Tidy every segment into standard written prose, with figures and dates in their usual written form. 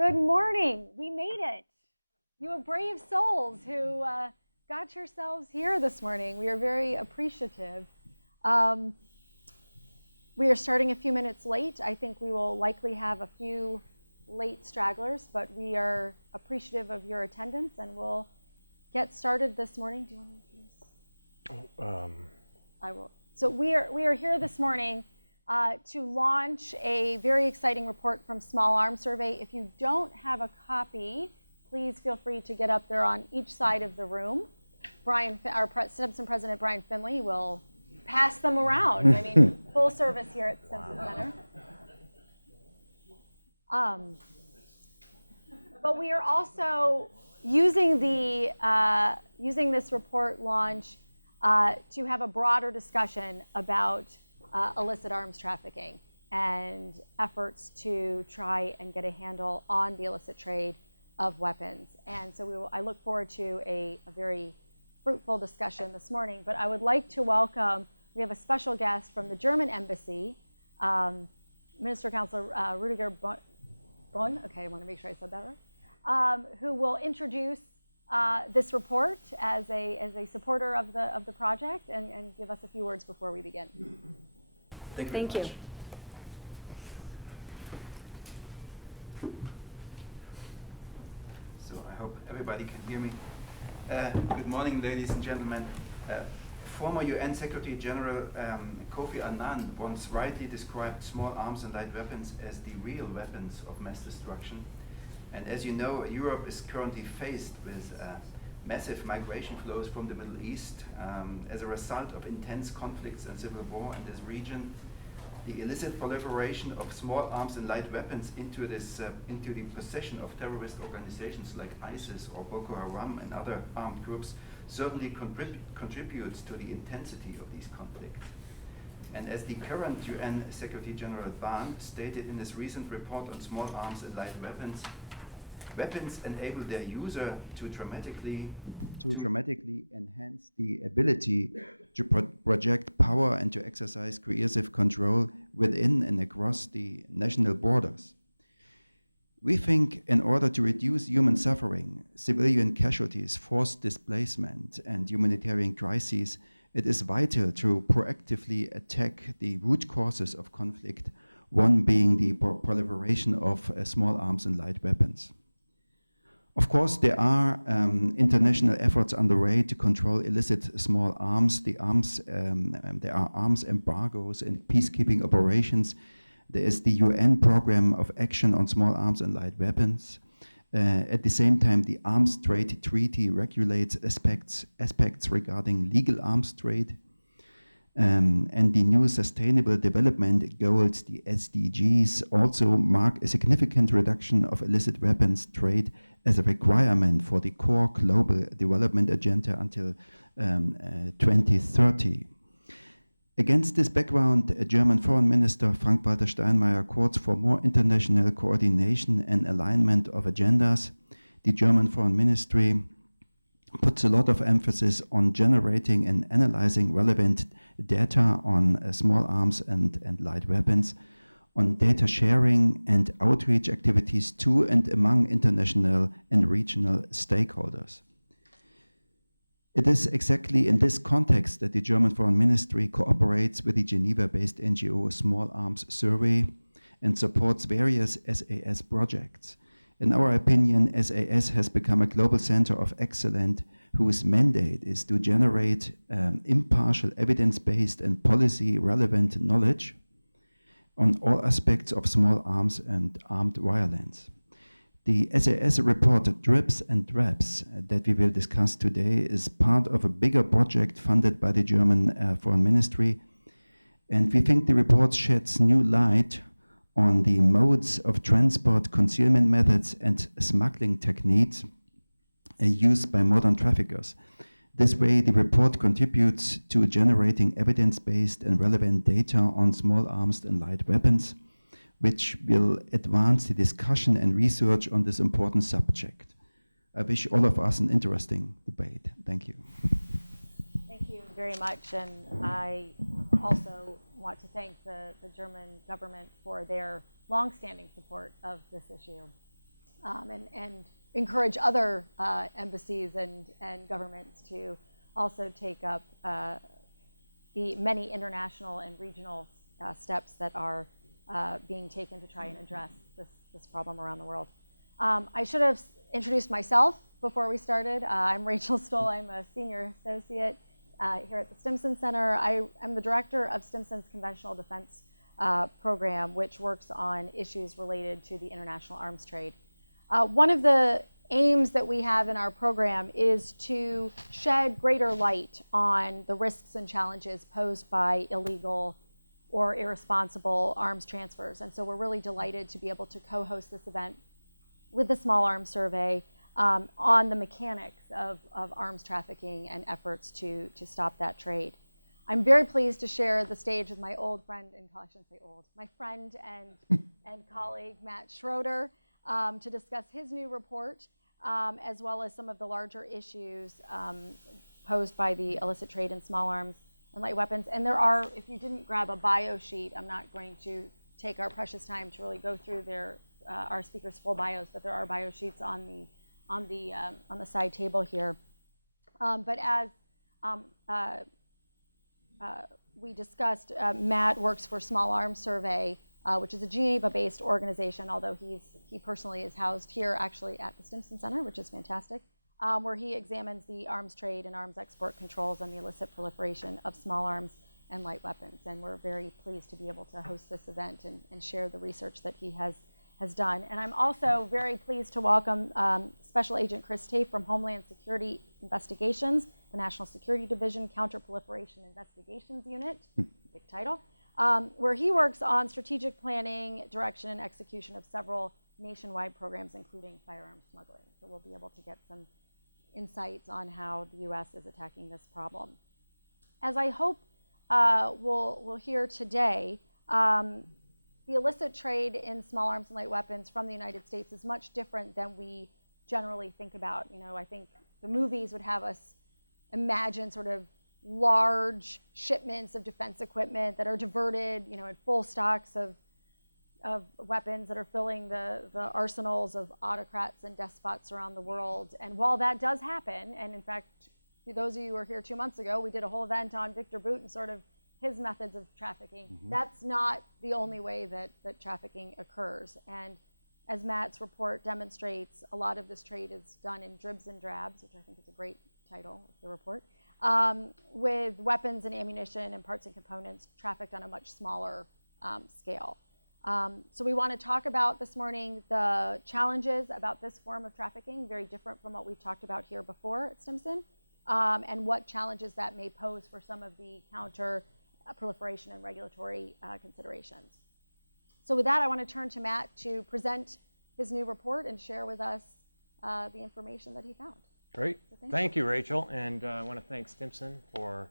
Good morning. We made it. You are brave souls who got yourselves here this morning. We are very appreciative. We are starting a few minutes late. I think we will likely have a few late stragglers, but we are appreciative of your attendance, and we'll get started this morning. Do you want to introduce? I will. So we are here this morning to launch a very exciting report from Small Arms Survey. If you don't have a copy, please feel free to get up there on each side of the room. Our Stimson President Brian Finley will pass them around. I mean, full service here at Stimson Center. But we are also using this report launch to have a broader discussion about illicit arms trafficking and efforts to try and get a handle on the illicit trade of weapons. And so I look forward to a very fruitful discussion this morning. But I would like to welcome, we have a special guest from the German Embassy, Minister-Counsellor Ruediger Bohn, okay, I want to make sure I said that right, who will introduce this report as a supporter of the project and give us a few words before we begin. Thank you. So I hope everybody can hear me. Good morning, ladies and gentlemen. Former UN Secretary General Kofi Annan once rightly described small arms and light weapons as the real weapons of mass destruction. And as you know, Europe is currently faced with massive migration flows from the Middle East as a result of intense conflicts and civil war in this region. The illicit proliferation of small arms and light weapons into the possession of terrorist organizations like ISIS or Boko Haram and other armed groups certainly contributes to the intensity of these conflicts. And as the current UN Secretary General Bohn stated in his recent report on small arms and light weapons, weapons enable their user to dramatically enhance the ability to project power and to exercise coercive control within and across the national borders. We think in order to reduce human suffering, civilian casualties, forced displacement, and humanitarian crises, it is vital to proactively attack the root causes of conflict, one being the proliferation of small arms and light weapons. Of course, there are international efforts underway to control illicit small arms. There are arms embargoes and peacekeeping operations. There is the UN Program of Action on Small Arms and Light Weapons. At the same time, the Arms Trade Treaty regulates aspects regarding legal arms trade. And the new Sustainable Development Goals, the SDGs, also mark a significant reduction of illicit weapons trade as a requirement for the core global development agenda until 2030. Against this background, German Foreign Minister Frank-Walter Steinmeier calls for more international coordination and alignment of agendas. The German Foreign Ministry puts a lot of emphasis on generating and analyzing relevant data on small arms and light weapons, on data sharing and outreach activities to and among international and regional stakeholders. It is exactly in this context that the German Foreign Ministry cooperates with the Geneva-based NGO Small Arms Survey and supports various SAS projects. In our opinion, SAS has become a global center of excellence whose mandate is to generate impartial, evidence-based and policy-relevant knowledge on all aspects of small arms and armed violence. The SAS report Drips and Draps that we will discuss today is part of a bigger project funded by the German Foreign Ministry, and we think the report sheds new light on the modes of transport, concealment methods and smuggling techniques used by modern traffickers. This way, the report contributes to generating evidence-based and relevant data on small arms and light weapons, which will advance the discussion and research on this important subject. I wish all of us an interesting debate. Thank you. Thank you very much, and I also want to thank the German government for their longstanding support of this issue. and encourage other embassies and governments to also take up the many international and regional steps that are being taken to try and address this problem around the world. I should have introduced myself before we started. I'm Rachel Stohl. I'm a senior associate here at the Stimson Center. I am the director of Stimson's Conventional Defense program, which works on issues related to the international arms trade. One of the aims that we have in our program is to shed greater light on the risks and challenges posed by illegal or irresponsible arms transfers. And so we're really delighted to be able to co-host this event with the Small Arms Survey on the mechanics of arms trafficking and efforts to stop that trade. I'm very pleased to share the stage with my old friend, and I shouldn't say old, my friend and colleague, Matt Schroeder, to discuss his new report, as well as some of the larger issues posed by the illicit trade in small arms and light weapons. And there are, if you didn't grab a bio sheet, I'm not going to take our precious time to really go through our speakers' full bios, but there are bio sheets on the side table here. But as we discussed, Matt works for Small Arms Survey, which is a Geneva-based organization, although he personally is housed here actually at the Stimson Center, which is fantastic, where he examines the arms trade and arms export controls and the illicit proliferation of small arms and light weapons. And we're very pleased to be able to host this event and share the research that he has done. And I'm also very pleased to welcome Special Agent Chris Tafe from Homeland Security Investigations, the National Security Division Counterproliferation Investigations Unit, big title, where he works on strategic planning, direction, and execution of several nationwide programs, including firearms smuggling. So we'll be able to get some insights on how the U.S. is attacking this problem. As I hope we'll hear today, the illicit trade in small arms and light weapons from the United States is much different than we generally think about. You know, I think the movies would have us imagine sort of large shipments of defense equipment that are diverted, you know, at full stocks of weapons that are filling the arsenals of autocrats and despots around the world. And while that does happen, and in fact, those of you who were here 2 months ago, we did a whole event on Victor Boot and sort of his methods of trafficking. Mm-hmm. That's not the only way that trafficking occurs. And as Matt's report demonstrates, a lot of this trade is done in dribs and drabs, which I think is a great title of the report, with weapons and ammunition and parts and components trafficked on a much smaller scale. So we want to talk about this morning the challenges about this form of trafficking, very different from what we've talked about here before at Stimson, and what challenges that may pose for some of the counter proliferation and regulatory considerations. So with that, I want to turn to Matt to present his new report and share with us the information that he found. Great. So thank you, Rachel. And I want to thank Stimson for,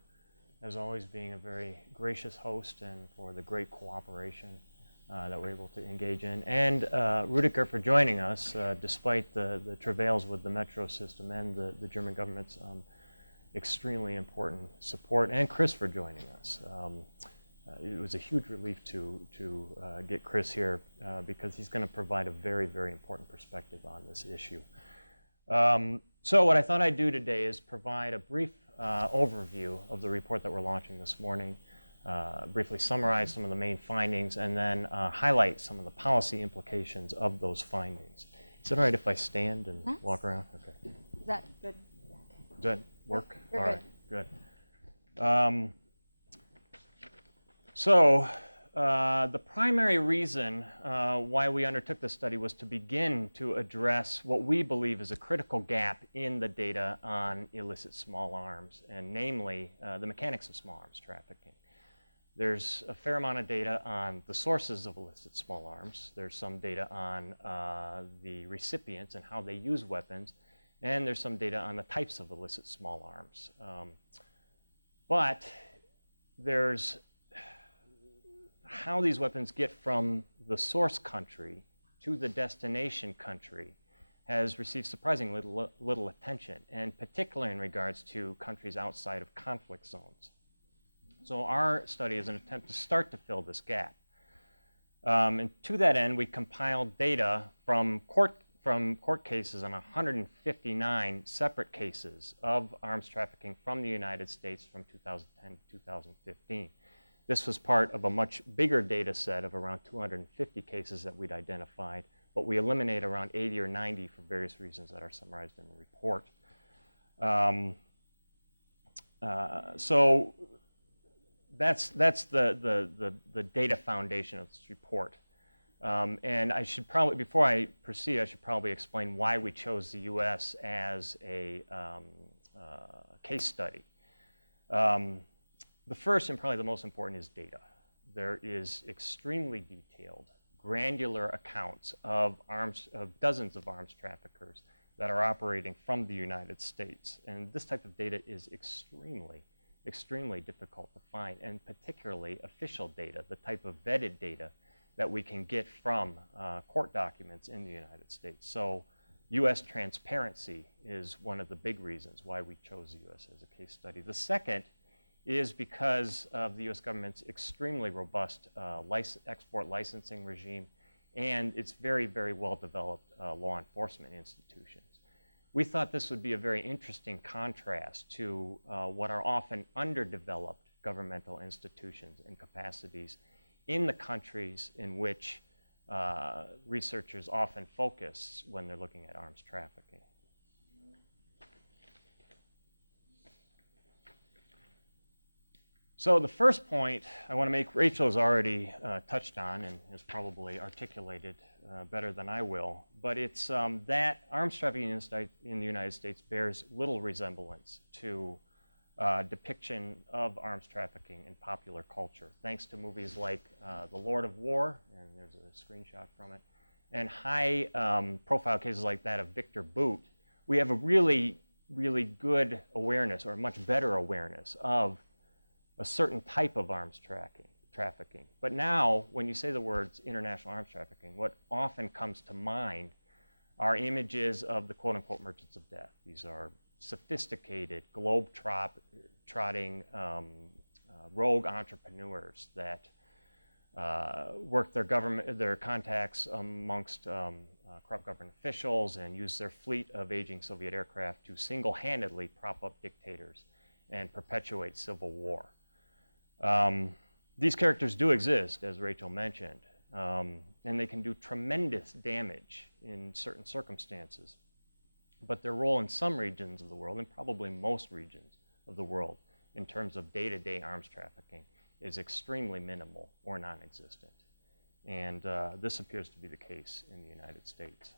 as always, being a very gracious host and for the great cooperation that we're able to engage in. And Ruediger for joining us, despite the travails with the metro system and the German government's extremely important support, and Chris for joining us. It was a huge relief to get Chris here because he's going to provide a very, very important perspective on this issue. So what I thought I'd do today is provide a brief overview of the report that we're launching this morning, briefly summarize some of the main findings, and then highlight some of the policy implications of those findings. Is it all right if I stand and walk around? Okay. Is that good? Does that work? You're all good. Right, good. So the primary reason why we undertook this study was to begin to address what we believe is a critical gap in the data on illicit small arms, and namely the mechanics of small arms trafficking. There's a fair amount of data on the sources of illicit small arms. There's some data on the recipients and how they use weapons, and there's some data on the types of illicit small arms. But there's how these weapons get from the source country to the destination country has received surprisingly little attention, and particularly in regards to countries outside of conflict zones. So our study is an attempt to start to fill this gap. And to that end, we compiled data from court from court cases on 159 separate cases of arms trafficking from the United States from 2010 to 2015. This was part of a much bigger data set of around 250 cases that we'd identified, but we eliminate around 80 or 90 for various reasons that are summarized in the report. So that's the data foundation of this report. And I should probably, before I proceed, I should probably explain why we chose the U.S. as a case study. The first and probably the most important is data. There is extremely detailed, granular accounts of dozens of arms traffickers that are operating from the United States. And this type of data is extremely difficult to find, and particularly official data, the type of vetted data that we can get from court documents in the United States. So U.S. transparency is one of the big reasons why we chose the U.S. as a case study. The second is because of the U.S. government's extremely robust export licensing regime and its very well-developed law enforcement institutions. We thought this would be a very interesting contrast to what are often underdeveloped governmental institutions and capacities in the countries in which researchers often focus when they're looking at arms trafficking. So the first point I want to make, Rachel has already touched on and has probably articulated better than I will, but it's that arms trafficking in the United States bears little resemblance to depiction of arms trafficking in popular culture, thanks to movies like The Lord of War, and there's a screenshot from it, and high-profile cases like that of Victor Boot. We have a really good awareness, or a much better awareness, of a certain type of arms trafficking. But now, when you say the words international arms trafficking, what often comes to mind are images of the quote-unquote merchants of death. These are sophisticated, globe-trotting rogue entrepreneurs that work their contacts amongst corrupt government officials and use their fleet of aging Soviet aircraft to single-handedly prop up dictators and perpetuate civil war. These characters do exist, as Rachel mentioned, and they can do tremendous damage in certain circumstances. But their role in some regions of the world, and probably most regions of the world, in terms of day-to-day arms trafficking, is extremely minimal or non-existent. And this appears to be the case in the United States.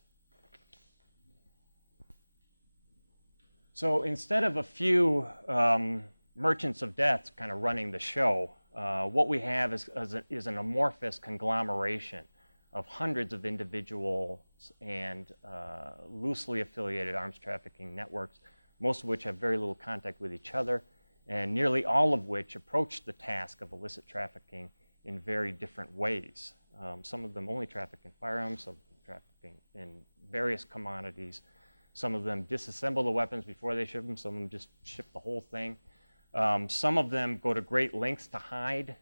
So instead of a few merchants of death kind of running the show, what we have is an amorphous conglomeration of hundreds of individuals and loosely affiliated arms trafficking networks, most of which have very little contact with each other, and nearly all of which approach the task of illicit trafficking in very different ways. Some of them only traffic in firearms, some trafficking in various commodities. Some of them disassemble the weapons before they ship them, some of them just ship the whole thing. Some of them go to great lengths to hide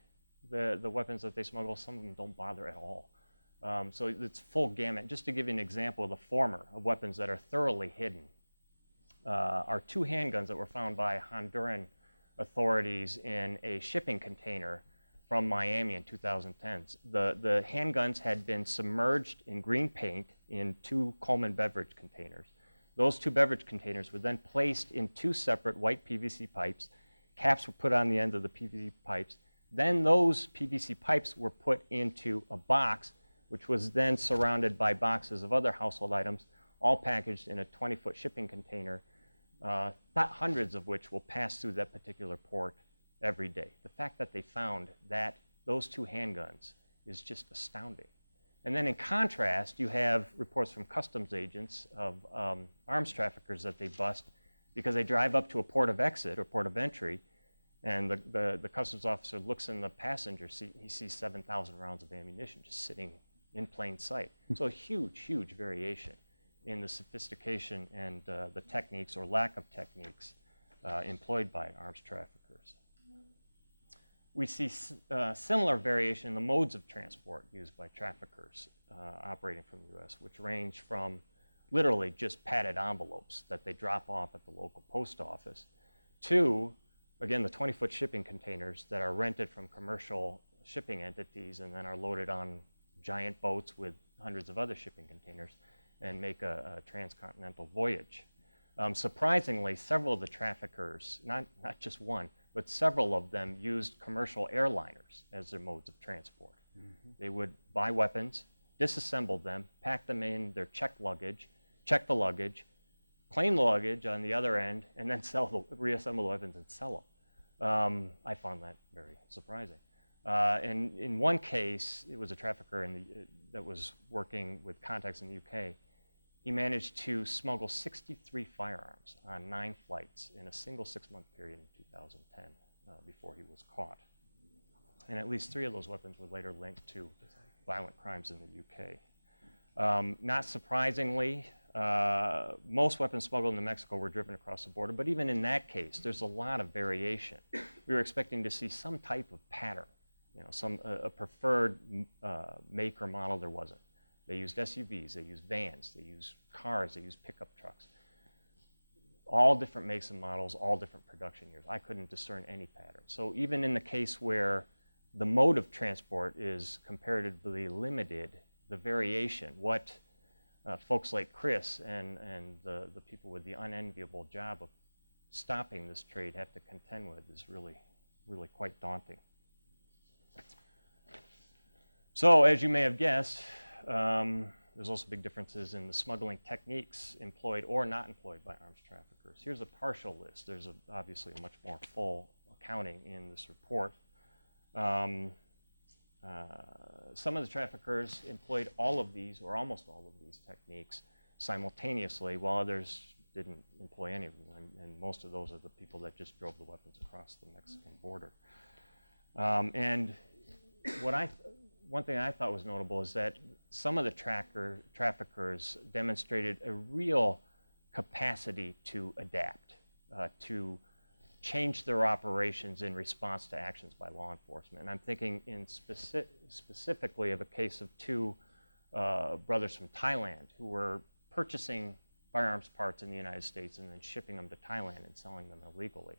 the weapons that they smuggle. Some of them don't bother at all. So it's full gamut. Just to give you an example of the former, of weapons that are thoroughly hidden, are two handguns that were found by Honduran authorities in a shipping container from Miami in 2010. The handguns had been submerged in green paint in two Coleman beverage containers. Those two beverage containers were then placed in two separate white PVC pipes. Caps were put on the end of the PVC pipes. Then those PVC pipes were put into a box, which was then surrounded by boxes of other household items, all packaged in a 20-foot shipping container, hundreds of which will pass through that particular port every day. The fact that they found those two handguns is just astounding. And then in contrast, you have reports from customs agents of arms traffickers that they bust because they drive up to a port of exit or port of entry, and the customs officer looks in the passenger seat and he sees 7,000 rounds of ammunition just sitting in plain sight. So a huge variation in the sophistication and the techniques or lack of techniques employed by arms traffickers. We see similar variation in the modes of transport used by traffickers operating from the U.S., which range from literally just padded envelopes that they drop off at the local post office, to, again, the 20-foot shipping containers that are rented from commercial shipping entities and then are loaded on giant boats with hundreds of other shipping containers and make a transcontinental voyage. Surprisingly, several of the traffickers, not just one, but several of them used commercial airliners as their modes of transport. Mm-hmm. They would buy weapons, disassemble them, pack them in their checked luggage, check the luggage, claim the luggage on the other end, and then reassemble the weapons and sell them. I found that very surprising. And in one case, it was a trafficker that was working with contacts in the UK. He managed to smuggle 63 firearms on 9 flights in a single 6-month period in 2010 before he was caught. And at least 3 of those weapons were later linked to violent crimes in the UK. Not surprisingly, most weapons smuggled into Mexico were driven across the border, but even in that case, there's a lot of variation. We were expecting to see some type of pattern, a preferred make or model. There wasn't. They used SUVs, they used vans, they used cars, they used pickup trucks. All different makes and models, all different production years. I couldn't discern any pattern. So even in the case where the mode of transport is comparatively limited, the variation, what folks like Chris and the people with the unenviable job of stopping this trade have to contend with is really, really quite daunting. So as you may have guessed, there's also big differences in the smuggling techniques employed or not employed by arms traffickers. Here's a partial list. There's obviously a much more full accounting in this report. Some of the traffickers employed all of these, or almost all of these techniques simultaneously, while others didn't employ any of them. And most of those are the people that just drove the weapons across the Mexican border. And one thing I thought was notable is that some of the traffickers demonstrated a real capacity to adapt, to change their operations in response to actions by law enforcement. And I'm thinking specifically of a case of 2 brothers from Thailand who were purchasing firearms parts in the United States and then shipping them to Thailand and selling them illegally.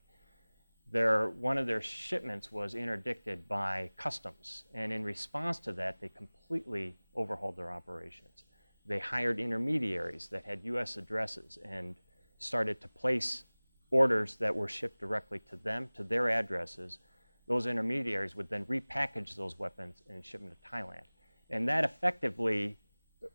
One of their shipments was interdicted by customs, and in response to that, they completely overhauled their operations. They hired intermediaries that had U.S. addresses and started to place orders that were shipped directly to them, to their addresses. Those intermediaries would then repackage those weapons and ship them to Thailand. And that effectively,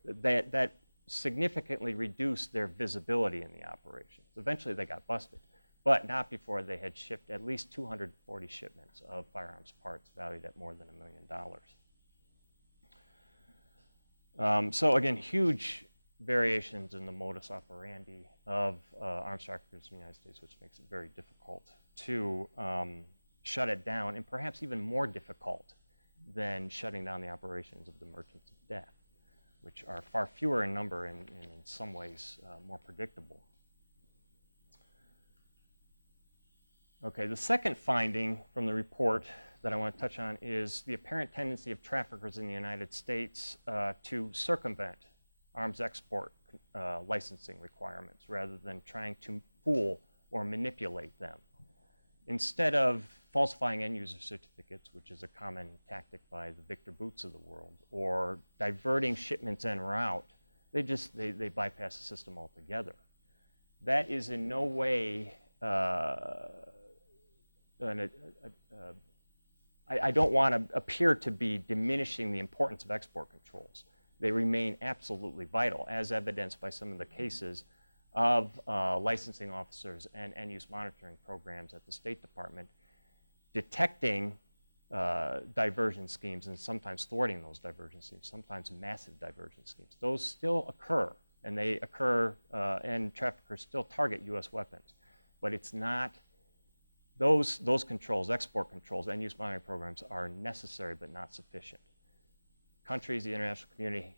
that significantly reduced their visibility in the operations. Eventually they got busted, but not before they had shipped at least 240 shipments of firearms parts valued at more than $1 million. So again, huge variations in the modus operandi of arms traffickers in the United States, which makes it very difficult to shut it down, and perhaps even more difficult than shutting down the operations of the merchants of death, which are far fewer in number and in some ways more predictable. Okay, the second finding from the report that I want to touch on is the apparent tendency of traffickers in the United States to circumvent arms export licensing requirements rather than trying to fool or manipulate them. Instead of falsifying end-user certificates, which is a common tactic by the Victor Boots of the world, or diverting shipments en route, they bypass the system altogether. That is in no way I don't want to appear to be diminishing the importance of export controls. They remain absolutely vital, as evidenced by some of the cases of licensing officers and end-use monitoring programs at the State Department detecting diversion schemes and sometimes thwarting those diversion schemes, sometimes massive diversion schemes. Those still occur, and they occur, and traffickers still target U.S. weapons. But it's not, those controls, export controls, end-use monitoring programs are necessary but not sufficient. Countries, the international community,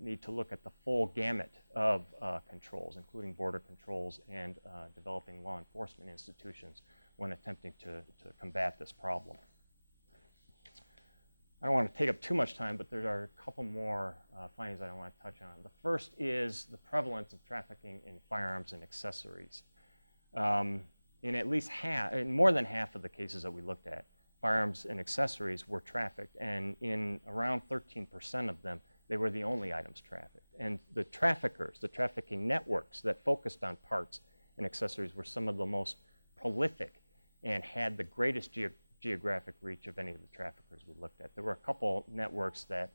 need to look at the full gamut of controls, including border controls and developing law enforcement institutions when attempting to combat this problem. I don't want to take up too much time, but there are a couple more findings I want to touch on. The first is the prevalence of trafficking in firearms and accessories. In at least more than half of the cases that we looked at, firearms and accessories were trafficked, and in around 13% of them, they were the only items trafficked. And the traffickers, the trafficking networks that focused on parts and accessories were some of the most prolific and had the greatest geographic reach of any of the traffickers we looked at. There were a couple networks that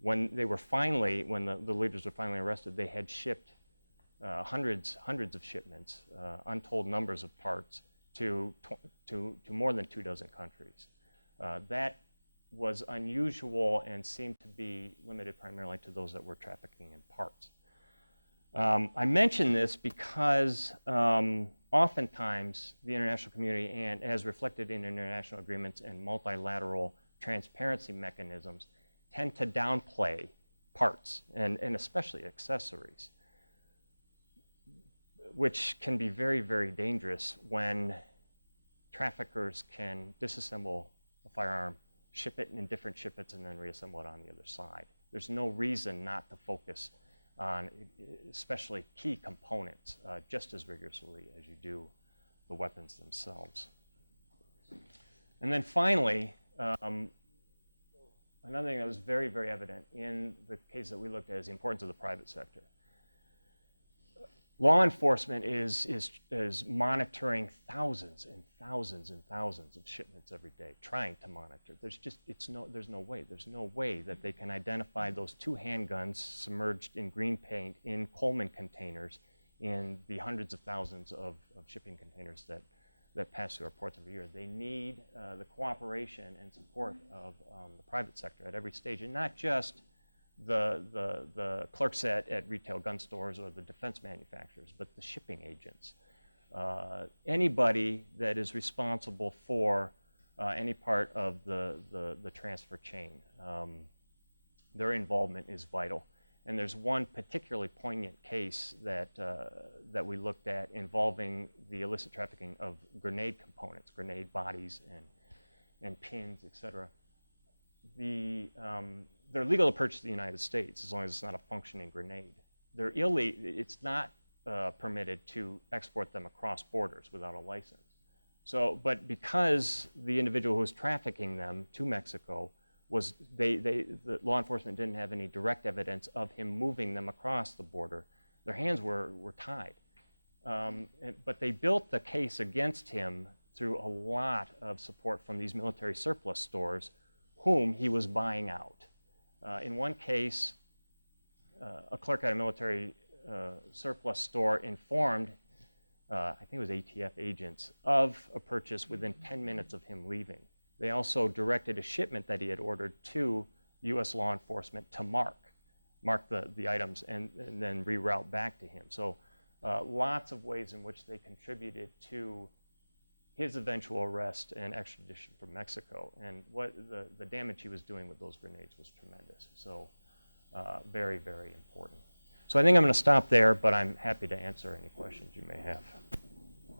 when the leaders were finally arrested, they had shipped hundreds of shipments, untold numbers of parts to more than 24 countries. That was unusual and seemed to be limited primarily to those that were trafficking in parts. I mention this because oftentimes the international community, and as reflected in international agreements and multilateral transparency mechanisms, tend to downplay parts and especially accessories, which can be very, very dangerous when traffickers can disassemble a firearm, ship it in different shipments, and then reassemble it on the other side. There's no reason not to focus on especially key components just as rigorously as you do the weapons themselves. And then finally, another thing that was very, very evident in the case that we looked at is the importance of the private sector. Law enforcement is monitoring thousands and thousands and thousands of shipments every day, trying to monitor. There's no way that they can identify those 2 handguns submerged in green paint in Coleman containers in the hundreds of thousands of shipping containers that pass through our ports every year. They need the cooperation and support of the private sector at every stage, and not just the clerks at retail gun stores or the defense manufacturers, but the shipping agents. Anybody that is responsible for any part of the transfer chain, their involvement is vital. And there's one particularly poignant case that we looked at involving the illicit trafficking of grenade components, grenade bodies and pins, et cetera. They're legal to purchase in the United States as long as it's not a functioning grenade. It's not permitted to export them across borders without a license. But because the individual who was trafficking them to Mexico the law enforcement didn't have any direct evidence of him moving them across the border, their hands were tied. But they built the case against him through a lot of support from these military surplus stores whom he was buying out. In one case, a clerk at a military surplus store informed, I think it was ATF agents, of a purchase within 10 minutes of him leaving. They also directed a shipment that he had ordered to U.S. law enforcement to mark the items and then reroute back to him. So lots of ways in which they contributed to his eventual arrest and extradition from Mexico. And what the damage he was doing with those grenades was tremendous. So very, very important. So I think I'm going to stop there, but I'm happy to answer any questions you may have.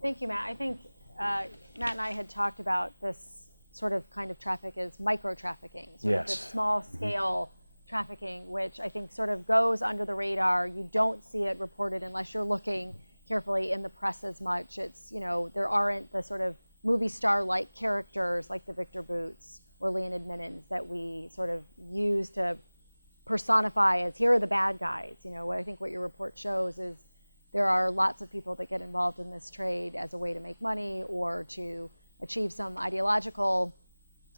Thank you, Matt. I think Matt and I had talked about this sort of kind of traffic as micro-trafficking, sort of this small-scale trafficking, which I think sort of goes under the radar. You don't see it reported unless you're looking carefully in the press as much. It's, there aren't the sort of movie star-like characters like the Victor Boots or Leonid Minins that we sort of use to personify as, here are the bad guys. What I think what your report shows is there are lots of people that get involved in this trade as a way to make money or to achieve some ideological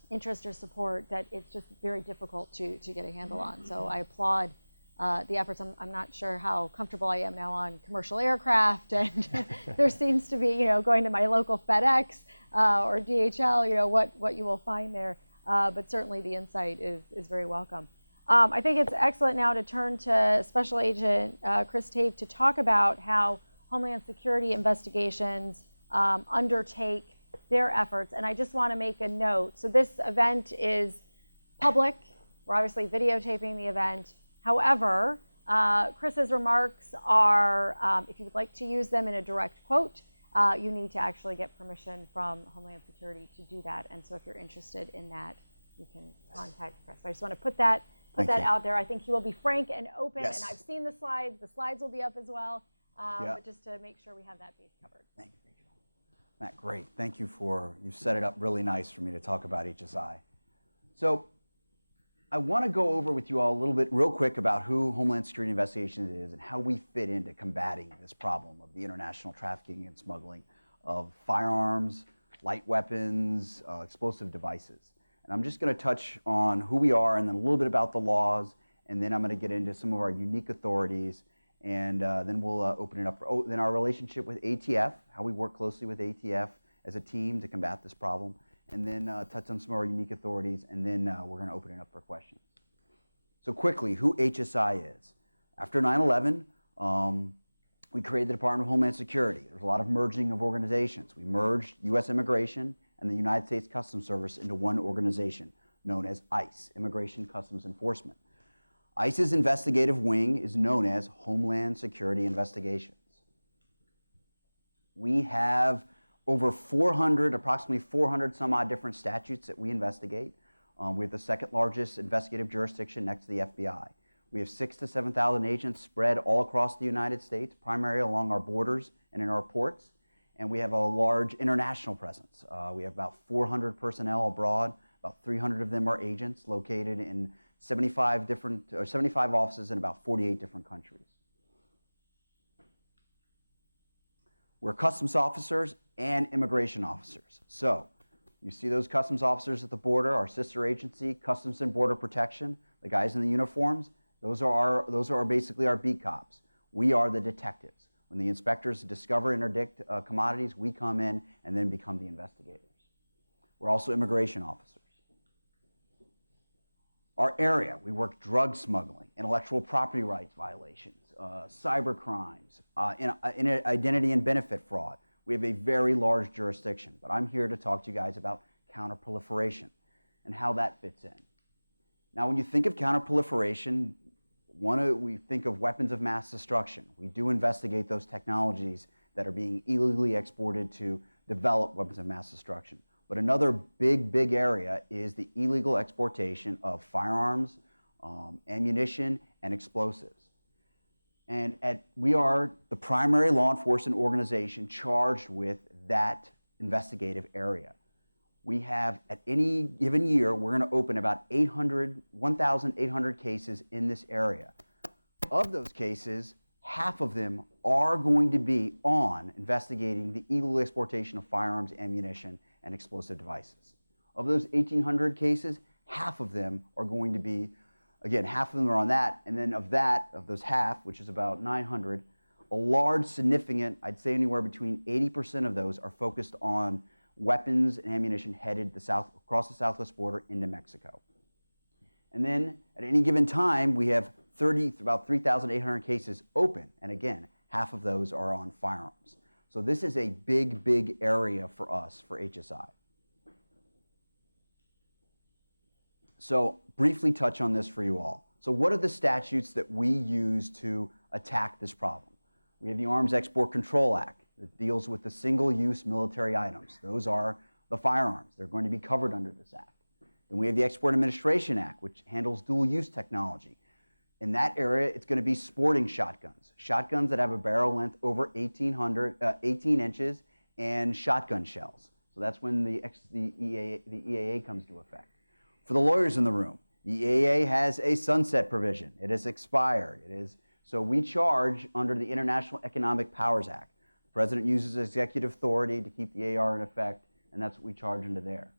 interest or support that it's just very difficult to get a handle on. So I applaud the efforts. I'm not sure how comfortable I am now on commercial aircraft, and there seems to be, going to my local FedEx or DHL, what you will find there. But certainly the insight is very welcome. I think it's excellent now to turn to Special Agent Chris Tafe to talk about how Homeland Security investigations undertake their efforts. And I just want to make a note. So this event is public. We're obviously videotaping the event. However, Chris's remarks are, if you would like to use them in a direct quote, you need to actually get permission from Homeland Security to do that. And so if you're interested in that, you can contact Chris. But I just want to put that Thank you. out there. I think he will be frank and open, Yes. and I've seen the slides. The slides will be up as well, Yeah. but just to make sure we have that base covered. Thank you, Rachel. Matt, great. Thank you you set it up really nice for me to talk about HSI. So I want to go over with you all a little bit real quick about who Homeland Security Investigations is and how we fit into combating this problem of the international trafficking and smuggling of firearms, light weapons, explosive devices. And I'm just going to touch on who we are and then a little bit about the laws, and then I'm going to get into some of our unique authorities, and then we'll open it up for then our relationship with ATF, how we work closely with ATF as a team to combat this problem, and then touch on some of our unique authorities, and then we're going to open it up for questions. So quickly, who HSI is. After 9/11, we created the Department of Homeland Security. There's a lot of merging of organizations. We merged U.S. Immigration and the United States Customs Service into one organization known as ICE, Immigration Customs Enforcement. ICE's investigative wing is known as Homeland Security Investigations. We have over approximately 400 some odd different statutes that we investigate. We have the second largest investigative jurisdiction next to the FBI. We have 6,000 to 7,000 agents spread all across the United States, primarily along our borders and in our ports. And we have a large international presence. We have about 400 personnel abroad. About 300 of them are agents located in 75 offices in about 48 different countries. We're customs officers and immigration officers. So you see those customs officers at the border, our sister agency, Customs and Border Protection, the guys in the uniforms. Those are basically our beat cops. We are the detectives. When the inspectors discover and interdict commodities, we come in and then become the investigators. We're also immigration officers. Our area, we work drug smuggling, intellectual property rights violations, cyber crimes, in identity and benefit fraud. We have a very large jurisdiction, but I'm here to talk to you guys about counterproliferation and how that fits in. Now, when you think of counterproliferation, we think of weapons of mass destruction. We do investigate those technologies that are being illegally exported to develop weapons of mass destruction. But another big area is the illegal exportation of firearms, ammunition, and explosives. And we are the primary law enforcement organization charged with that investigative area. We have, at any given year, we're going to open about 1,800 cases in this area. Of those cases, half of them are going to be on investigating the illegal exportation of firearms, ammunition, and explosive devices. Of those 1,800 cases, half of them are going to be, again, half of them are on that, and then of those half, which is about 900, a large, significant, I'd say anywhere between 80% of those are focused on weapons and ammunition headed across the southwest border into Mexico. And then at any given time, we have about 3,800 cases open, and again, half of those are on firearms. So this is a big area for us, for HSI. So briefly touch on this for you all. So what are the statutes that we use to attack this problem? We have the Arms Export Control Act that deals with the single-use military items. Those are the firearms. They're going to be covered under this act. Then we have the Export Administration Act, which handles dual-use technology. In that area, it's going to be sporting shotguns. Shotguns that have a barrel length over 18 inches and shotgun shells. So that's when the EAA comes to effect. For the lawyers in the room, the EAA has a sunset provision. It has expired. So we charge under the International Economic Powers Act. The President uses executive authority to keep the AR in effect, and that's what we charge under there.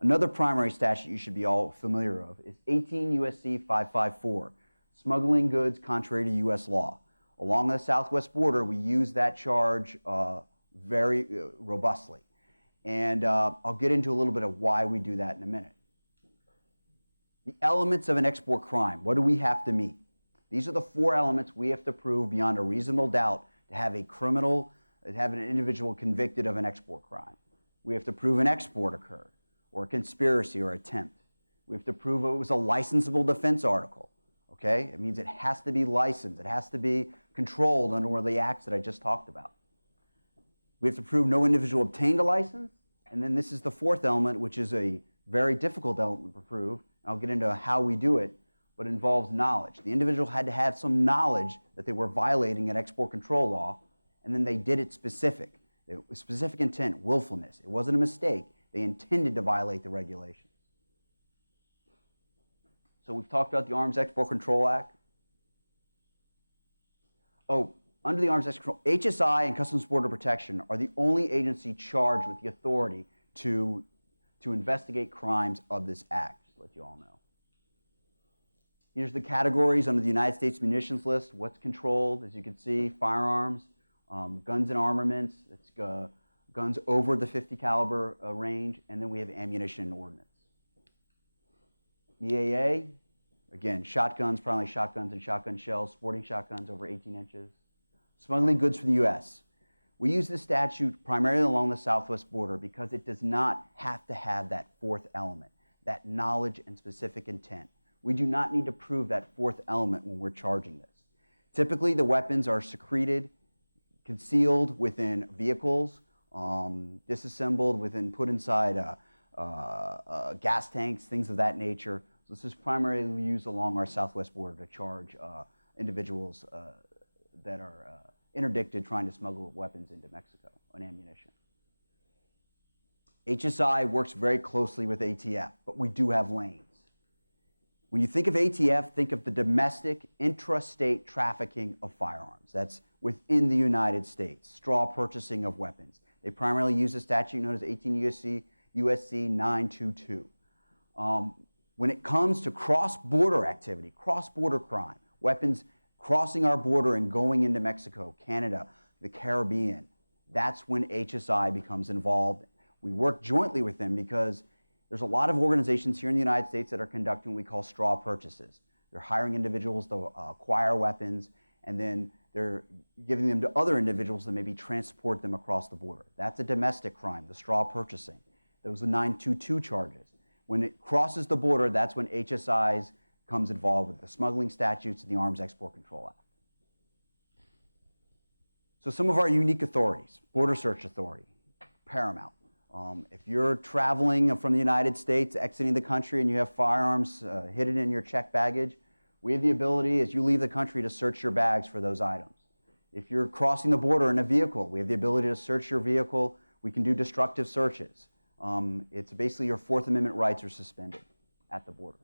Another primary statute you should be all familiar of is 18 U.S.C. 554, smuggling goods contrary to U.S. law. Along the southwest border, we use that charge very robustly. And I'll get into a little bit of why we do that in a minute. The elements of an export crime, what do we have to meet? These are the 4 elements we have to prove beyond a reasonable doubt to have an individual convicted of an export crime. We have to prove an export occurred, or a conspiracy or attempt. We have to prove it was a licensable defense article. Okay? It means it has to be licensed. It has to be controlled under one of the acts that I just talked about. We have to prove no individual obtained a license. And then this is the 4th element, which is a Very difficult element to prove. I'll get into how we do it, but it involves knowledge. The individual had to have some knowledge that they were violating an export control law, and then they did it specific. It was specific intent, willfulness. It wasn't a mistake. They intended to violate the regulations. So we've talked about the Arms Export Control Act. Oh, under the Arms Export Control, HSI and Customs Border Protection are the only agency charged with the authority to investigate crimes of this act, just to let you all know. Here's the categories under the United States munitions list. What's controlled, as you can see, firearms, guns and armaments, it's guns over the 50 caliber range, and then we have ammunition and ordnance. EAA, again, shotguns, primarily shotguns and shotgun shells, sporting shotguns over 18 inches. Smuggling goods for the U.S. We use this statute primarily along the southwest border because it does not have to have that fourth element, that knowledge and specific intent. We do not need to prove that fourth element when we're charging this. Typically, the weapons are secreted, concealed within vehicles, disassembled put inside gas tanks, things of that nature. So this is primarily used along our southwest border to charge individuals that are interdicted trying to smuggle weapons into Mexico and ammunition. HSI works very closely with ATF, but we do have lanes. When you think of ATF, think of the domestic intrastate trafficking of firearms. That's within the United States, straw purchasing of weapons. They primarily use a statute known as 18 USC 922. When it comes to cross-border activity, cross-border crime, weapons crossing our border and going into Mexico, Canada, the Caribbean, that's when HSI becomes involved. We work jointly with them because there's a lot of organizations here in the United States that are conducting what we call straw purchases. They're hiring individuals to acquire weapons, and then they're giving them to other individuals that maybe transport them across the border. That's a domestic crime, the straw purchasing. Those are 922 charges. When it crosses the border, that's when HSI comes involved with the smuggling statutes and the Arms Export Control Act. So some of our unique authorities: Border Search Authority, paramount. If you're traveling from the United States, exiting the country, and you have firearms hidden in your checked baggage, we have the ability, as you leave the country, to search your bags for those items. If you're crossing the border in a vehicle, we have the ability to search your vehicle. We can do destructive searches. It's basically your Fourth Amendment rights are suspended at the border.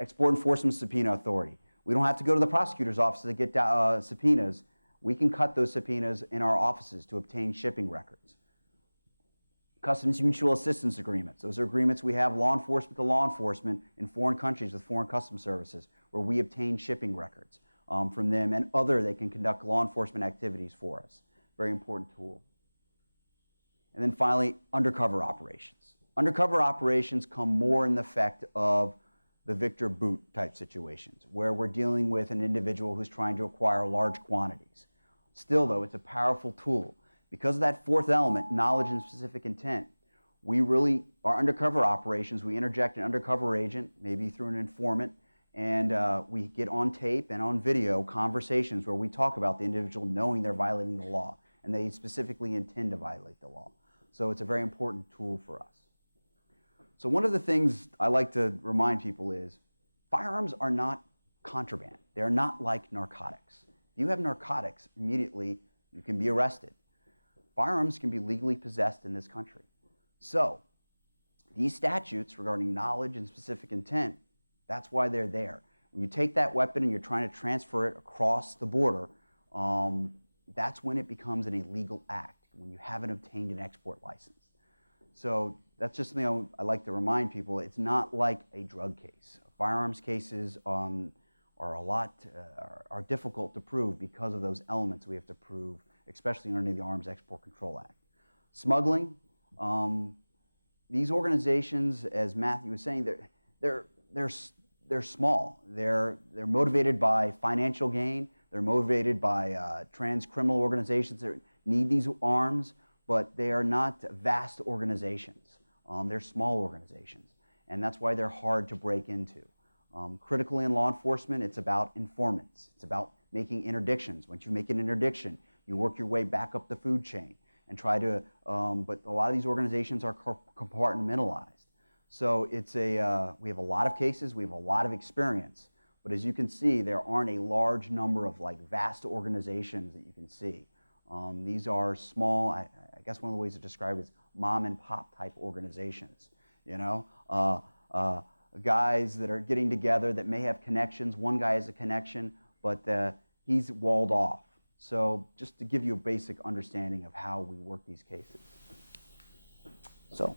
Export Enforcement Subpoena Authority. We don't have to go to the prosecutor's office to get subpoenas. We can cut those subpoenas in our offices to obtain shipping records. Customs Mutual Assistance Agreements. Those are agreements we have law enforcement to law enforcement in foreign countries with foreign customs services where we obtain shipping records from them and they can conduct law enforcement activities for us. Very important tool. And then finally, undercover operations. Undercover operations come more in the effect of the Victor Boot type situations where we're dealing with an individual who's trying to acquire large quantities. Still though, it's a powerful tool. Because of that fourth element, knowledge and specific intent, our undercover operations, we interject an undercover agent, maybe through an informant, and we get on tape and on video conversations where we talk about the individual knowing they're violating the law, and they specifically intend to violate the law. So it's a very important tool for us. So one of the things I like to remind people is firearms are not contraband. They're not like narcotics. If you have narcotics, immediately you can be arrested. Firearms can be legally possessed in this country. So these statutes regarding knowledge and specific intent, that's why they're there. When you take that weapon and you're trying to transfer it across the border, that's when it becomes an illegal act, when you haven't obtained an export license. So that's just something I like to remind people. It's not like a drug case. Firearms cases are difficult to prove because of those elements we have to prove, especially under the Arms Export Control Act. Smuggling, these organizations, as Matthew was saying, they're small. They're motivated by financial gain. They're motivated by trans-criminal organizations that need these arms, but they are not vast organizations. They're small organizations, and that's why they're hard to break into. Critically in law enforcement, it's about informants. It's about making interdictions. Once you make an interdiction, you work your way back up the food chain and try to, but a lot of these organizations are compartmentalized. So it's we have a lot of cases, we have a lot of experience, but as you can see, there aren't a large number of like vast organizations that you can see. These are small, I guess one of the ways to describe it is mom and pop type organizations, you know? Guys that are getting together that may have connections. One guy has a connection, but he's walled off. So just to give you a basic understanding of how we work these cases. So.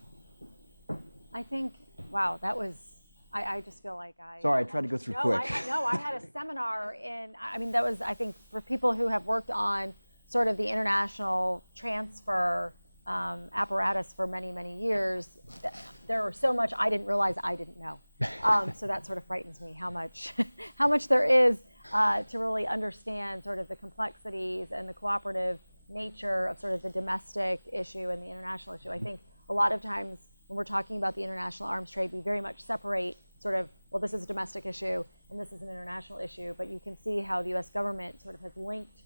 I think, wow, that was, I just feel like Sorry, I tried to go through quick. I had a seminar I mean, that was, I think, for people who have worked on sort of the international transfer apparatus for many, many years, there were so much I didn't realize I didn't know. So that sort of frightens me how much there is to really understand sort of the complexities and the cooperative nature of sort of the domestic issue and the international issue. I think a lot of times when we're talking about the international arms trade, we very much separate sort of, well, this is a domestic issue and this is an international issue, but you can see how the US government sort of has linked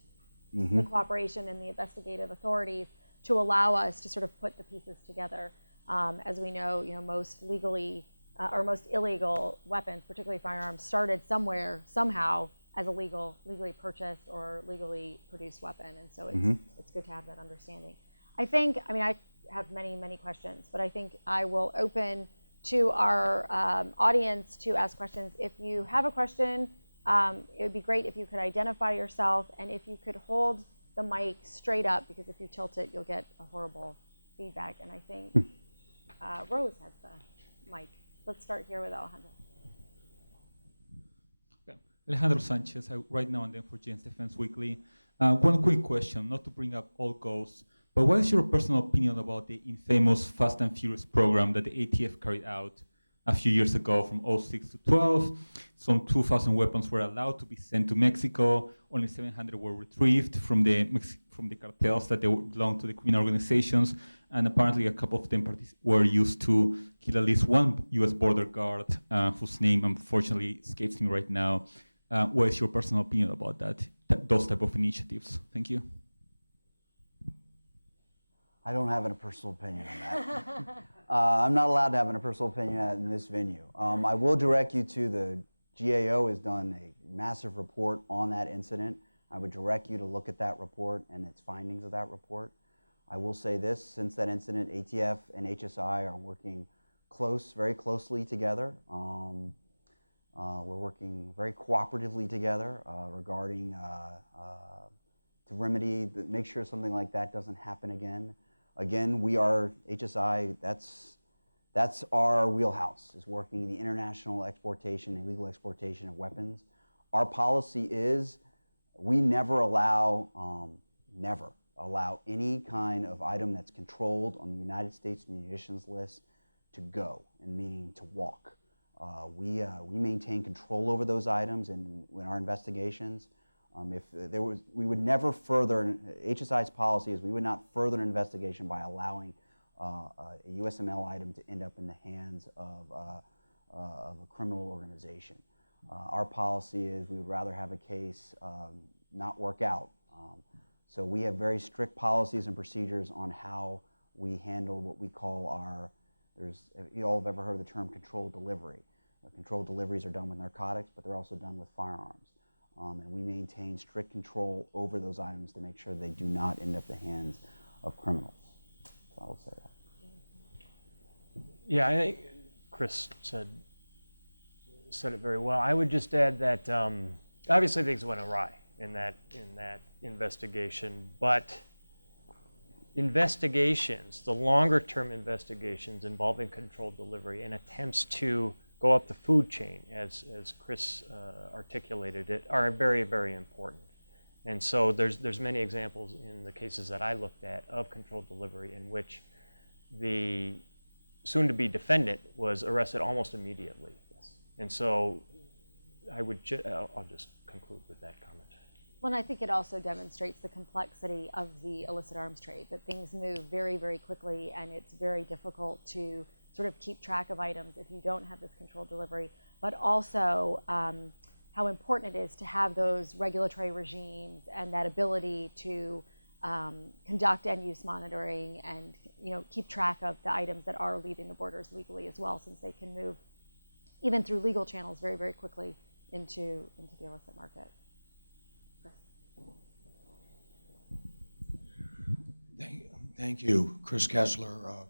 the cooperation and the investigative authorities to allow us to sort of put the pieces together. As we know, most legally or most illegal weapons, particularly firearms, started somewhere, somehow, as a legally purchased or legally produced weapon, and so it's good to have that understanding. I have many, many questions, but I think I will open to our audience to ask questions. If you have a question, it would be great if you could identify yourself and if you could hold the mic straight up, because if you tilt it, you'll get a horrible feedback. And I think Rose has the mic. Let's start here with Alejandro. Okay. Alejandro Sanchez, right now and then for Jane's Defense Weekly. One quick question, not to bring up old ghosts, but what is your personal opinion about the infamous Fast and Furious program that the ATF carried out a few years ago from 2006 to 12? Some 2,000 weapons were allowed to be sent to Mexico. Only 700 were retrieved from the cartels that they belonged to the criminal organizations, and apparently a couple of them were used to kill at least one U.S. border guard, whose name unfortunately escapes me right now. What is your personal opinion about those type of initiatives? Thank you. I don't have a personal opinion on that. I'm not allowed to have a personal opinion in this venue. I will direct you to the GAO has done a massive report on that incident. I would direct you to look at that report and its findings of that report. I will say this, since that incident, ATF and HSI are working very closely together. We're working very cooperatively together regarding to remedy, make sure something like that doesn't happen again. Again, we are HSI, that's our wheelhouse, is working the international exportation, illegal exportation of weapons. Our policy is we never allow any kind of item that's controlled on the United States munitions list to go, and meaning to walk. We maintain control over those items in our investigations. We would never further, HSI's policy is we would not further an investigation by allowing a USML item to end up in the hands of a criminal organization. Our policy is we would rather have a case not work out. So we have very strict policies and procedures on how we handle what we call you all have ever heard of the term controlled delivery. Controlled deliveries are done with narcotics, but they're also done with firearms. And we maintain strict control over those items to make sure they do not end up in the hands of criminals. So I will say that. Yeah, I think Chris said it very well. I would just add that obviously things went awry in that investigation, but investigations, the longer-term investigations involving controlled delivery and attempts to go up the food chain, as Chris articulated it, are very, very important. And so there's many examples in the cases that I looked at of controlled delivery in which the soon-to-be defendant was arrested almost immediately. Yes. And so I'll just conclude with that comment. Well, and I think it also demonstrates the complexity of the illicit arms trade, that things move very, very quickly, and it's very difficult to sort of keep track of items if you don't have this controlled delivery, but also how important it is to have those regulatory regimes and that ability to conduct end-use monitoring and keep track of the items that are leaving the borders legally as well, since they can move even through legal channels very, very quickly into the illicit market. Chris. Thank you. Chris Kessler,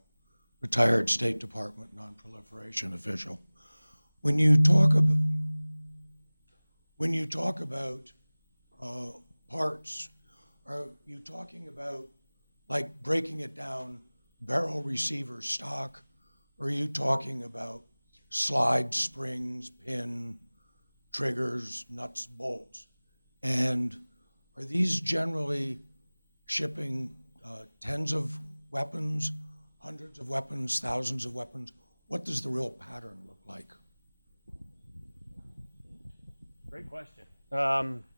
retired State Department non-proliferation official. When you talk about parts, are you talking about like breaking it down, barrel receiver stock, or are you talking about slide, springs, pin, triggers, nuts, bolts? And are these generally shipping tens of weapons, hundreds of weapons, thousands of weapons? What does the real pattern look like? Great question.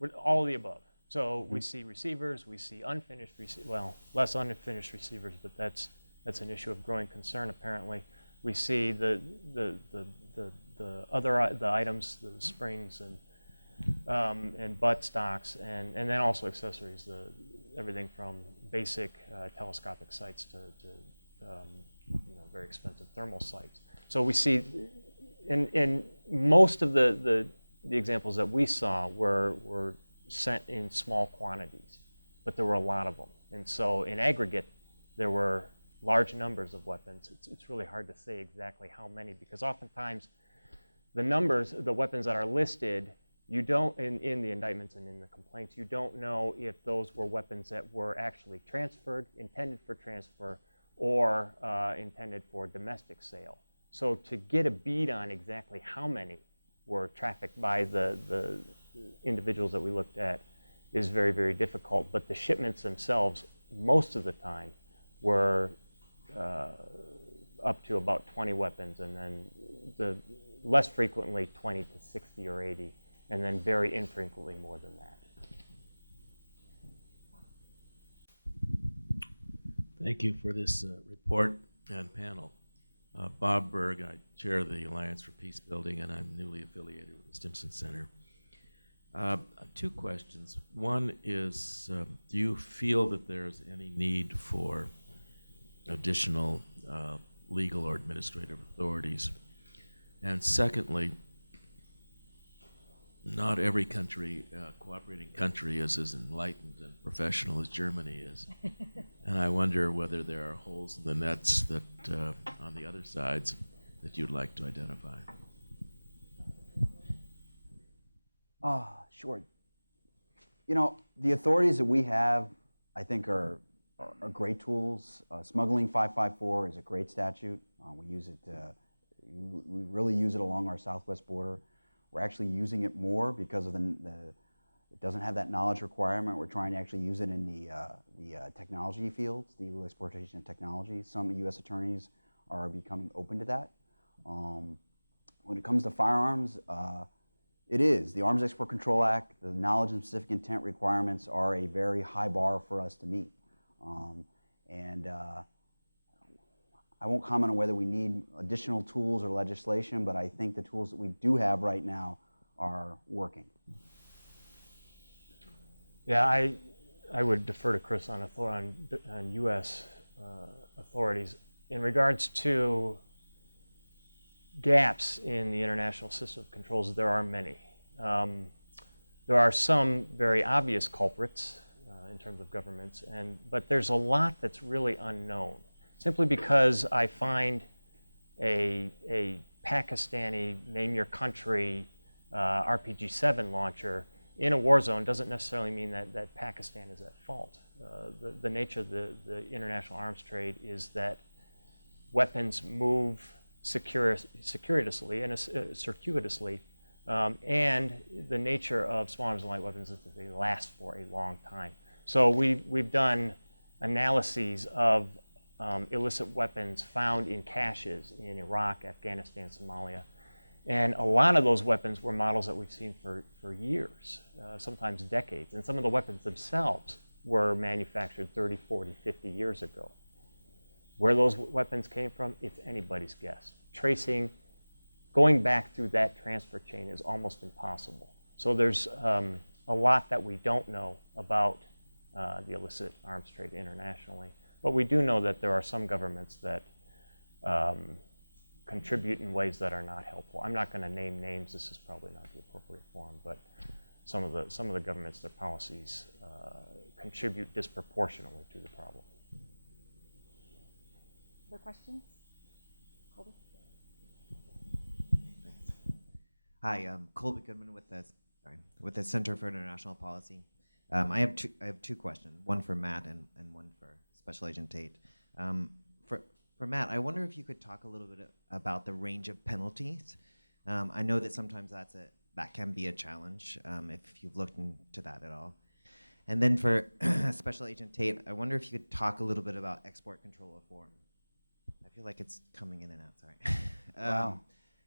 With all of the above. So we see receivers, we see unfinished, less unfinished receivers, but that's an issue of growing concern apparently. We see the items, the springs and butt stocks, and then also accessories, everything from basic telescopic sights to very expensive thermal sights. So we see, in most of the examples that we saw were sent in small quantities, but there were a lot of them. And so in aggregate, there were large numbers of weapons. It's really hard to say exactly how many, because oftentimes the weapons that are listed, you don't, in the indictments and in the complaints, you don't know if those were weapons that were actually transferred, intended for transfer, or intended for domestic sale. So to get a bead on exactly how many were trafficked by the individuals that we looked at is very, very difficult. But the shipments themselves, most of the time, were up to about 20 weapons, and then less frequently 20 to 60 or 80, and then very infrequently more than that. Thank you for this report and panel. Bob Berg, I chair the Alliance for Peace Building, and I'm newly affiliated with the Stimson Center. Two questions. One is, do you feel that there's any need for additional legal or administrative authorities? And secondly, not every country, cooperating country, is as enlightened and professional as Germany is. And I wonder whether there are holes in the nets that, on the other sides, that you'd like to identify. Sure. The authorities that we have, I think, are great tools. Smuggling 554 is a great statute. We use it. We really use it along our southwest border. We're actually using it more because of it doesn't have that knowledge requirement. We're trying to actually use it in the technology fields, the illegal exportation of technology. Some U.S. attorneys are becoming open to that. When it comes to firearms, it is. The Arms Export Control Act, the knowledge and specific intent requirements are a very high bar for us to meet. I won't comment on whether we need additional tools or legislation, but I think the tools that we do have right now are working. Yeah, I would defer to Chris on U.S. Authorities. In regards to gaps in the international system of controls, there are many. There are some very obvious culprits in terms of governments, but there's a lot that's really unknown. Simply because I find a Pakistani name your country RPG-7 launcher in a war zone doesn't necessarily mean that Pakistan is at fault. The nature of the international arms trade is that weapons move circuitously, and the nature of small arms and light weapons is that they last for a long time. So we've done analyses of illicit weapons found in caches in Iraq, Afghanistan, Somalia. And a lot of those weapons were models that we've seen for years, sometimes decades. And some of the weapons themselves were manufactured 30, 40, 50 years ago. Where those weapons came from, it's anybody's guess. Going back through that transfer chain is almost impossible. So there's a lot that we don't know about the illicit arms trade internationally. But we do know that there are some governments that contribute in ways that are not helpful. I'm not going to name names. This is probably not the appropriate forum, but some of the governments, their policies contribute disproportionately to the problem. Other questions? Colby? Thanks. Hi, Colby Goodman with the Center for International Policy. I have two questions, one for Matt and one for Special Agent Tate. For Matt, I wonder if you could talk a little bit about the range of penalties. I know that sometimes that can be a challenge, if you've looked into that at all. And then for Special Agent Tate, I wonder if you could talk a little bit about export control reform. I feel like it's coming in and out, sorry. Wow.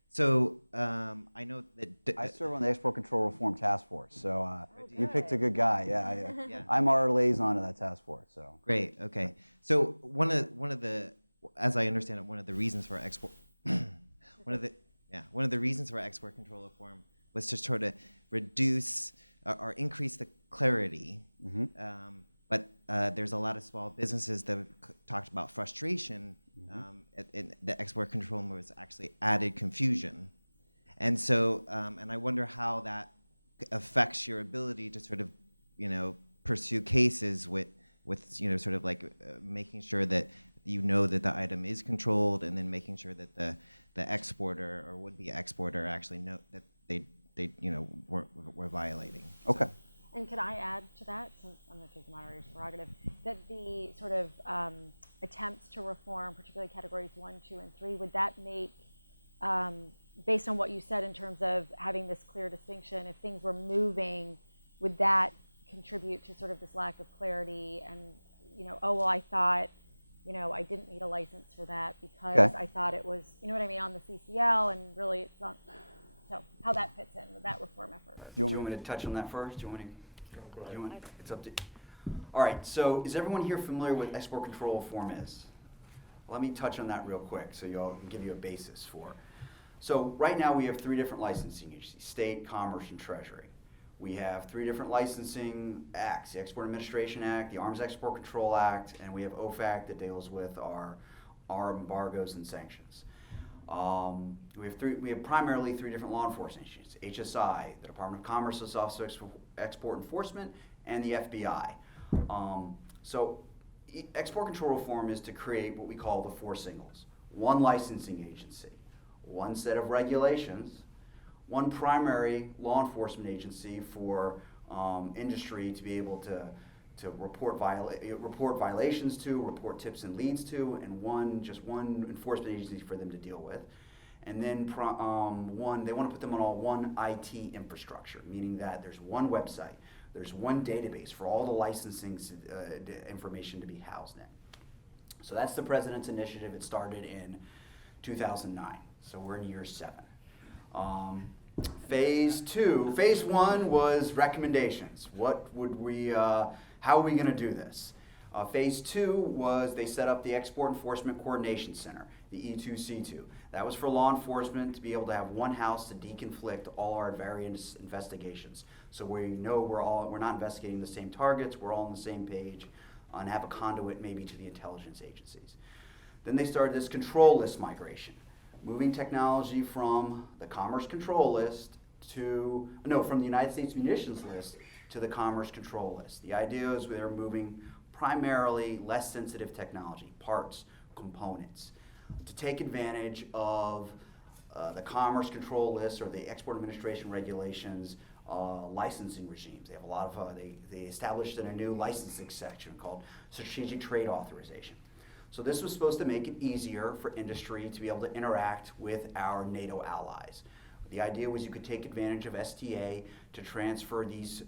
So I know that... I serve on the Export Control Reform Task Force, so you picked a good. good guy. Yeah, Yeah. I'm our liaison to that task force. So Great, okay. So one of the, as I understand it, one of the reasons for export, one of the reasons for export control reform was to sort of reduce or increase the clarity. But there's a lot of small businesses that have talked about frustration. The export control was actually added confusion. And so, and I wonder how that affects your ability to sort of, pursue cases with sort of like making sure that that the item is controlled, and then making sure that the exporter or would-be exporter actually know that they were violating. okay. And could I add to that, since I'm going to take the moderator's prerogative, that the sort of attempts to reform, particularly categories 1, 2, and 3, would that make, based on what you said in terms of having this clear distinction, if things were moving, would that contribute to sort of this lack of clarity and, oh, well, I thought, I didn't need a license for that because Okay. I thought it was, you know what I mean, on the CCL, and really it's not. So how that fits in with that reform effort. Do you want me to touch on that first? Do you want me to? It's up to you. All right, so is everyone here familiar with export control reform is? Let me touch on that real quick so y'all can give you a basis for. So right now we have 3 different licensing agencies: state, commerce, and treasury. We have 3 different licensing acts: the Export Administration Act, the Arms Export Control Act, and we have OFAC that deals with our embargoes and sanctions. We have primarily 3 different law enforcement agencies: HSI, the Department of Commerce's Office of Export Enforcement, and the FBI. So export control reform is to create what we call the 4 singles: 1 licensing agency, 1 set of regulations, 1 primary law enforcement agency for industry to be able to report violations to, report tips and leads to, and just one enforcement agency for them to deal with. And then they want to put them on all 1 IT infrastructure, meaning that there's 1 website, there's 1 database for all the licensing information to be housed in. So that's the President's initiative. It started in 2009, so we're in year 7. Phase 1 was recommendations. How are we going to do this? Phase 2 was they set up the Export Enforcement Coordination Center, the E2C2. That was for law enforcement to be able to have 1 house to deconflict all our various investigations. So we know we're not investigating the same targets, we're all on the same page, and have a conduit maybe to the intelligence agencies. Then they started this control list migration, moving technology from the Commerce Control List from the United States Munitions List to the Commerce Control List. The idea is they're moving primarily less sensitive technology, parts, components, to take advantage of the Commerce Control List or the Export Administration Regulations licensing regimes. They have a lot of, they established a new licensing section called Strategic Trade Authorization. So this was supposed to make it easier for industry to be able to interact with our NATO allies. The idea was you could take advantage of STA to transfer these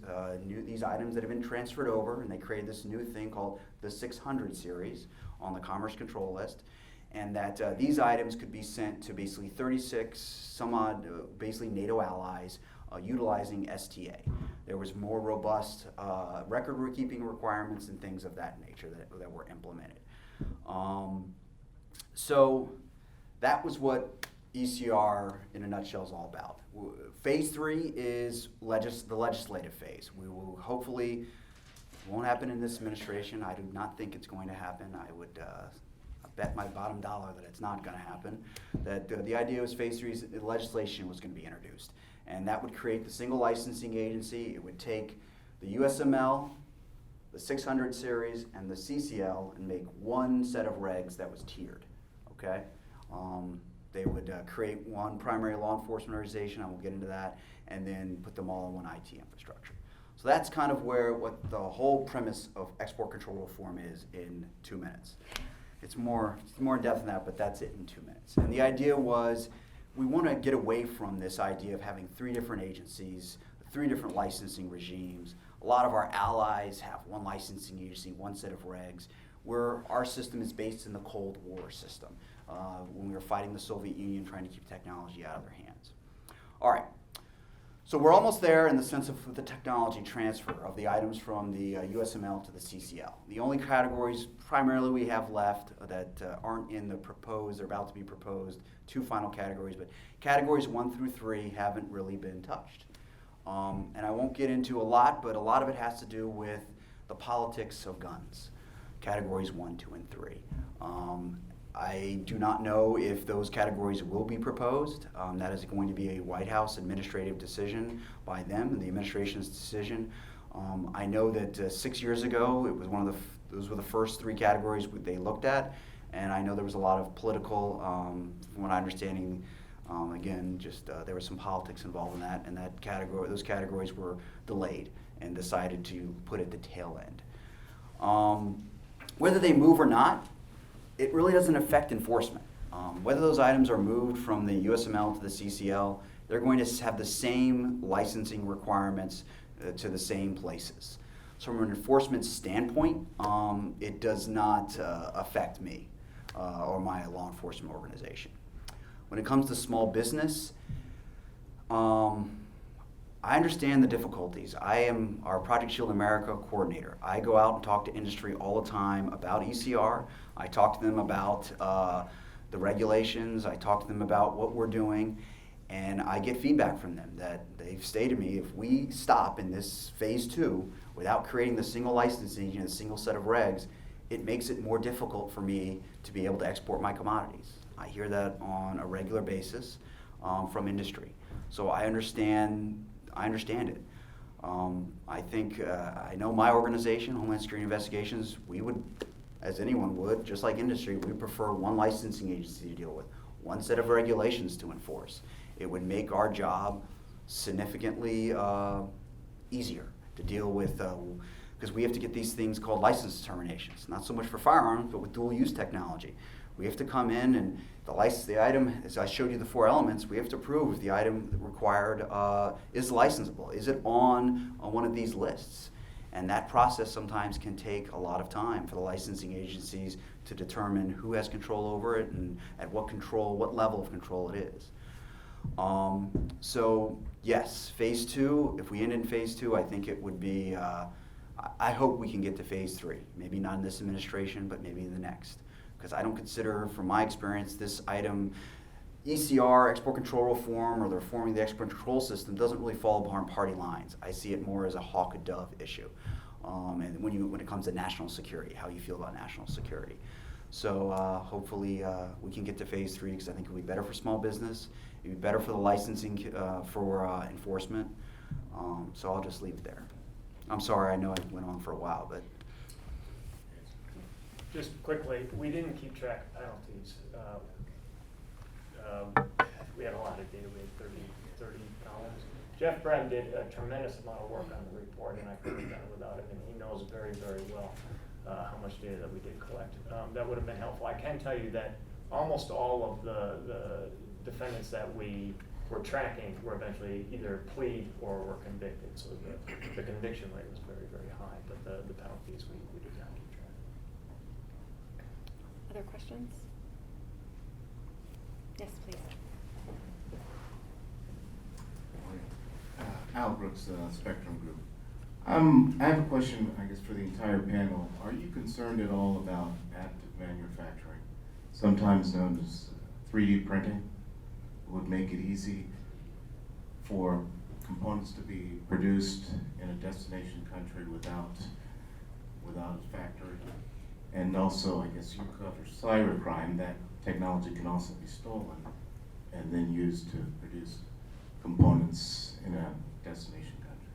items that have been transferred over, and they created this new thing called the 600 series on the Commerce Control List, and that these items could be sent to basically 36 some odd basically NATO allies utilizing STA. There was more robust record keeping requirements and things of that nature that were implemented. So that was what ECR in a nutshell is all about. Phase 3 is the legislative phase. We will hopefully It won't happen in this administration. I do not think it's going to happen. I would bet my bottom dollar that it's not going to happen. That the idea was phase 3 legislation was going to be introduced. And that would create the single licensing agency. It would take the USML, the 600 series, and the CCL and make one set of regs that was tiered, okay? They would create one primary law enforcement organization, I won't get into that, and then put them all in one IT infrastructure. So that's kind of what the whole premise of export control reform is in 2 minutes. It's more in depth than that, but that's it in 2 minutes. And the idea was, we want to get away from this idea of having 3 different agencies, 3 different licensing regimes. A lot of our allies have one licensing agency, one set of regs, where our system is based in the Cold War system, when we were fighting the Soviet Union, trying to keep technology out of their hands. All right, so we're almost there in the sense of the technology transfer of the items from the USML to the CCL. The only categories primarily we have left that aren't in the proposed, they're about to be proposed, 2 final categories, but categories 1 through 3 haven't really been touched. And I won't get into a lot, but a lot of it has to do with the politics of guns, categories 1, 2, and 3. I do not know if those categories will be proposed. That is going to be a White House administrative decision by them, and the administration's decision. I know that 6 years ago, it was those were the first 3 categories they looked at, and I know there was a lot of political, from what I'm understanding, again, just there was some politics involved in that, and those categories were delayed and decided to put at the tail end. Whether they move or not, it really doesn't affect enforcement. Whether those items are moved from the USML to the CCL, they're going to have the same licensing requirements to the same places. So from an enforcement standpoint, it does not affect me or my law enforcement organization. When it comes to small business, I understand the difficulties. I am our Project Shield America coordinator. I go out and talk to industry all the time about ECR. I talk to them about the regulations. I talk to them about what we're doing. And I get feedback from them that they've stated to me, if we stop in this phase 2 without creating the single licensing and a single set of regs, it makes it more difficult for me to be able to export my commodities. I hear that on a regular basis from industry. So I understand it. I think, I know my organization, Homeland Security Investigations, we would, as anyone would, just like industry, we prefer one licensing agency to deal with, one set of regulations to enforce. It would make our job significantly easier to deal with, because we have to get these things called license determinations, not so much for firearms, but with dual use technology. We have to come in and the item, as I showed you the 4 elements, we have to prove the item required is licensable. Is it on one of these lists? And that process sometimes can take a lot of time for the licensing agencies to determine who has control over it and at what level of control it is. So yes, phase 2, if we end in phase 2, I think it would be, I hope we can get to phase 3. Maybe not in this administration, but maybe in the next. Because I don't consider, from my experience, this item, ECR, export control reform, or the reforming the export control system doesn't really fall upon party lines. I see it more as a hawk and dove issue. And when it comes to national security, how you feel about national security. So hopefully we can get to phase 3, because I think it'll be better for small business. It'll be better for the licensing for enforcement. So I'll just leave it there. I'm sorry, I know I went on for a while, but. Just quickly, we didn't keep track of penalties. We had a lot of data. We had 30 columns. Jeff Brem did a tremendous amount of work on the report, and I couldn't have done it without him, and he knows very, very well how much data that we did collect. That would have been helpful. I can tell you that almost all of the defendants that we were tracking were eventually either plead or were convicted, so the conviction rate was very, very high, but the penalties we did not keep track. Other questions? Yes, please. Al Brooks, Spectrum Group. I have a question, I guess, for the entire panel. Are you concerned at all about additive manufacturing, sometimes known as 3D printing? It would make it easy for components to be produced in a destination country without without a factory. And also, I guess you cover cybercrime. That technology can also be stolen and then used to produce components in a destination country.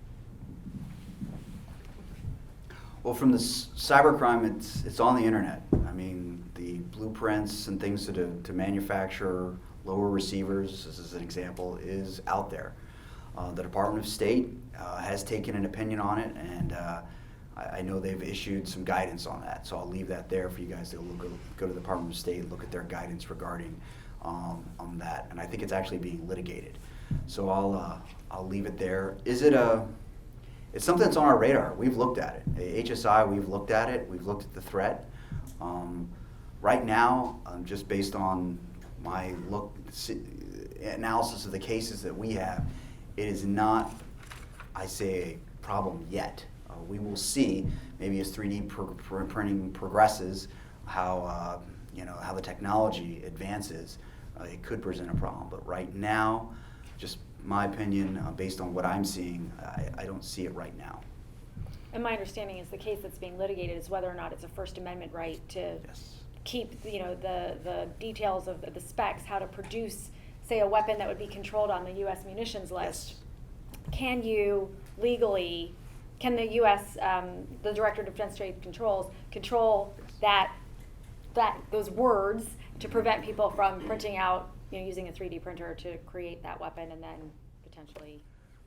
Well, from the cybercrime, it's on the internet. I mean, the blueprints and things to manufacture lower receivers, this is an example, is out there. The Department of State has taken an opinion on it, and I know they've issued some guidance on that. So I'll leave that there for you guys to go to the Department of State and look at their guidance regarding on that. And I think it's actually being litigated. So I'll leave it there. It's something that's on our radar. We've looked at it. The HSI, we've looked at it. We've looked at the threat. Right now, just based on my analysis of the cases that we have, it is not, I say, a problem yet. We will see, maybe as 3D printing progresses, how how the technology advances. It could present a problem, but right now, just my opinion, based on what I'm seeing, I don't see it right now. And my understanding is the case that's being litigated is whether or not it's a First Amendment right to keep the details of the specs, how to produce, say, a weapon that would be controlled on the U.S. munitions list. Can you legally, can the U.S. The Director of Defense Trade Controls control those words to prevent people from printing out, using a 3D printer to create that weapon and then potentially.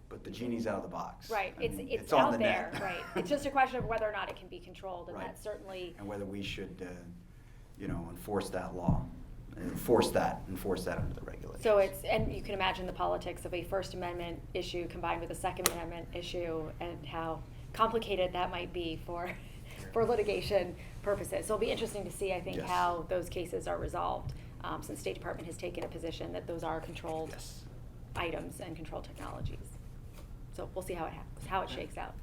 But the genie's out of the box. Right, I mean, it's on out the there. net. Right, it's just a question of whether or not it can be controlled, and Right. that's certainly. And whether we should, enforce that law, enforce that under the regulations. So and you can imagine the politics of a First Amendment issue combined with a Second Amendment issue, and how complicated that might be for litigation purposes. So it'll be interesting to see, I think, how those cases are resolved, since State Department has taken a position that those are controlled items and controlled technologies. So we'll see how it shakes out.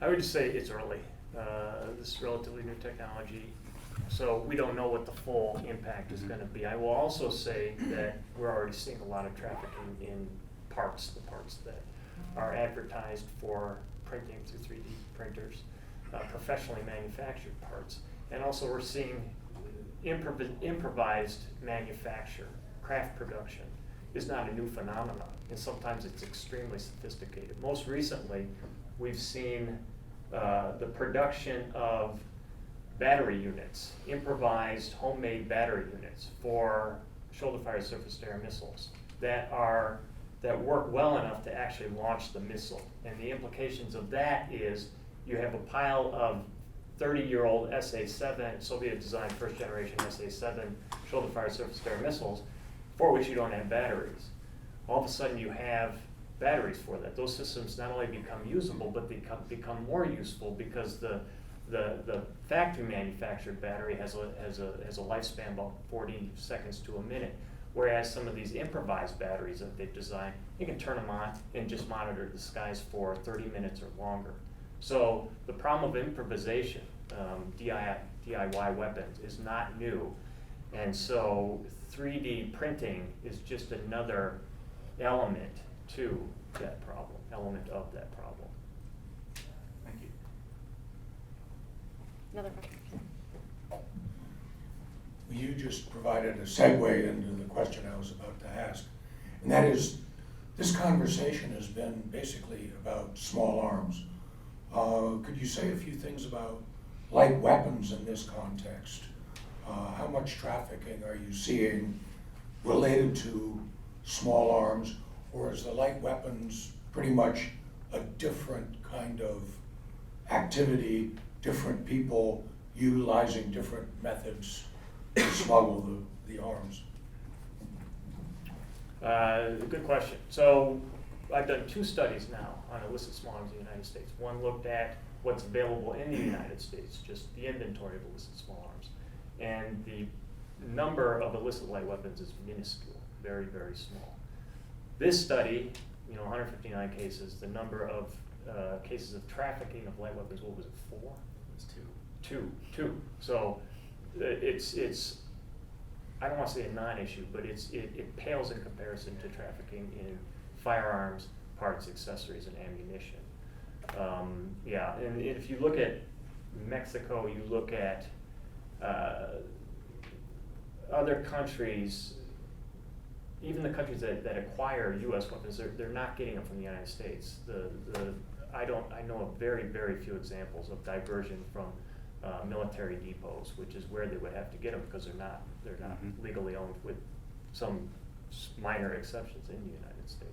I would just say it's early. This is relatively new technology, so we don't know what the full impact is going to be. I will also say that we're already seeing a lot of trafficking in the parts that are advertised for printing through 3D printers, professionally manufactured parts. And also we're seeing improvised manufacture, craft production is not a new phenomenon, and sometimes it's extremely sophisticated. Most recently, we've seen the production of battery units, improvised homemade battery units for shoulder-fired surface-to-air missiles that work well enough to actually launch the missile. And the implications of that is you have a pile of 30-year-old SA-7, Soviet-designed first-generation SA-7 shoulder-fired surface-to-air missiles, for which you don't have batteries. All of a sudden you have batteries for that. Those systems not only become usable, but they become more useful because the factory manufactured battery has a lifespan about 40 seconds to a minute. Whereas some of these improvised batteries that they've designed, you can turn them on and just monitor the skies for 30 minutes or longer. So the problem of improvisation, DIY weapons, is not new. And so 3D printing is just another element to that problem, element of that problem. Thank you. Another question. You just provided a segue into the question I was about to ask, and that is, this conversation has been basically about small arms. Could you say a few things about light weapons in this context? How much trafficking are you seeing related to small arms, or is the light weapons pretty much a different kind of activity, different people utilizing different methods to smuggle the arms? Good question. So I've done 2 studies now on illicit small arms in the United States. One looked at what's available in the United States, just the inventory of illicit small arms. And the number of illicit light weapons is minuscule, very, very small. This study, 159 cases, the number of cases of trafficking of light weapons, what was it, 4? It was 2. Two. So it's I don't want to say a non-issue, but it pales in comparison to trafficking in firearms, parts, accessories, and ammunition. And if you look at Mexico, you look at other countries, even the countries that acquire U.S. weapons, they're not getting them from the United States. I know of very, very few examples of diversion from military depots, which is where they would have to get them because they're not legally owned, with some minor exceptions in the United States.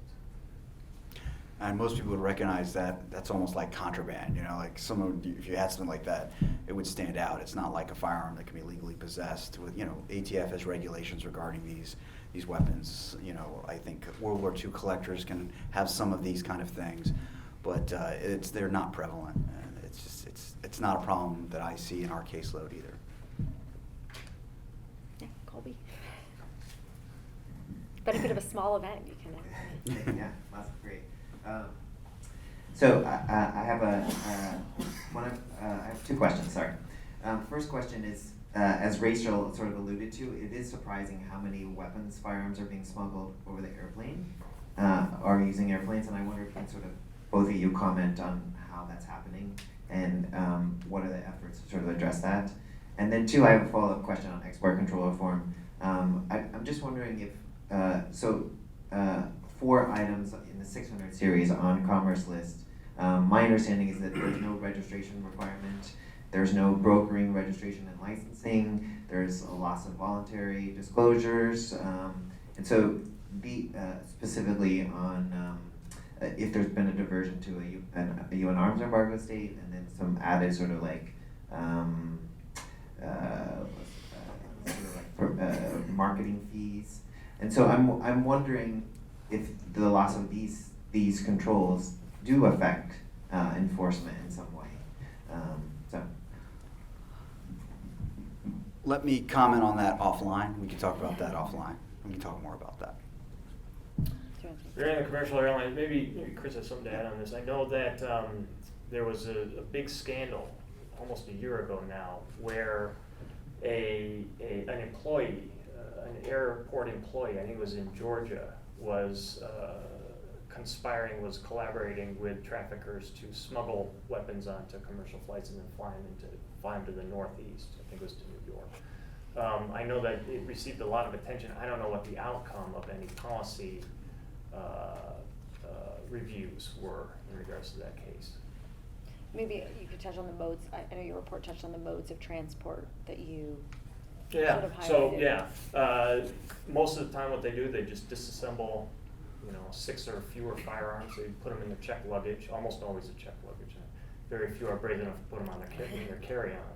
And most people would recognize that that's almost like contraband, you know, like if you had something like that, it would stand out. It's not like a firearm that can be legally possessed. With, you know, ATF has regulations regarding these weapons. You know, I think World War II collectors can have some of these kind of things, but they're not prevalent. And it's not a problem that I see in our caseload either. Yeah, Colby. Benefit of a small event, you can. Yeah, that's great. So I have I have two questions. Sorry. First question is, as Rachel sort of alluded to, it is surprising how many firearms are being smuggled over the airplane, or using airplanes, and I wonder if you can sort of both of you comment on how that's happening and what are the efforts to sort of address that. And then two, I have a follow-up question on export control reform. I'm just wondering if 4 items in the 600 series on Commerce List. My understanding is that there's no registration requirement, there's no brokering, registration, and licensing, there's a loss of voluntary disclosures, and so specifically on if there's been a diversion to a UN arms embargo state, and then some added sort of like marketing fees. And so I'm wondering if the loss of these controls do affect enforcement in some way. Let me comment on that offline. We can talk about that offline. We can talk more about that. During the commercial airlines, maybe Chris has something to add on this. I know that there was a big scandal almost a year ago now where an employee, an airport employee, I think it was in Georgia, was collaborating with traffickers to smuggle weapons onto commercial flights and then fly them to the Northeast. I think it was to New York. I know that it received a lot of attention. I don't know what the outcome of any policy reviews were in regards to that case. Maybe you could touch on the modes. I know your report touched on the modes of transport that you Yeah. sort of highlighted. So yeah, most of the time what they do, they just disassemble, 6 or fewer firearms. They put them in their check luggage. Almost always a check luggage. Very few are brave enough to put them on their carry-on,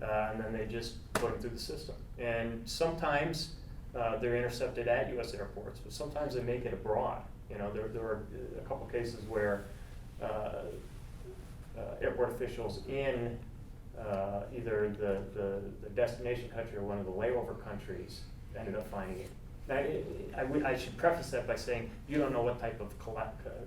and then they just put them through the system. And sometimes they're intercepted at U.S. airports, but sometimes they make it abroad. There are a couple cases where airport officials in either the destination country or one of the layover countries ended up finding it. I should preface that by saying you don't know what type of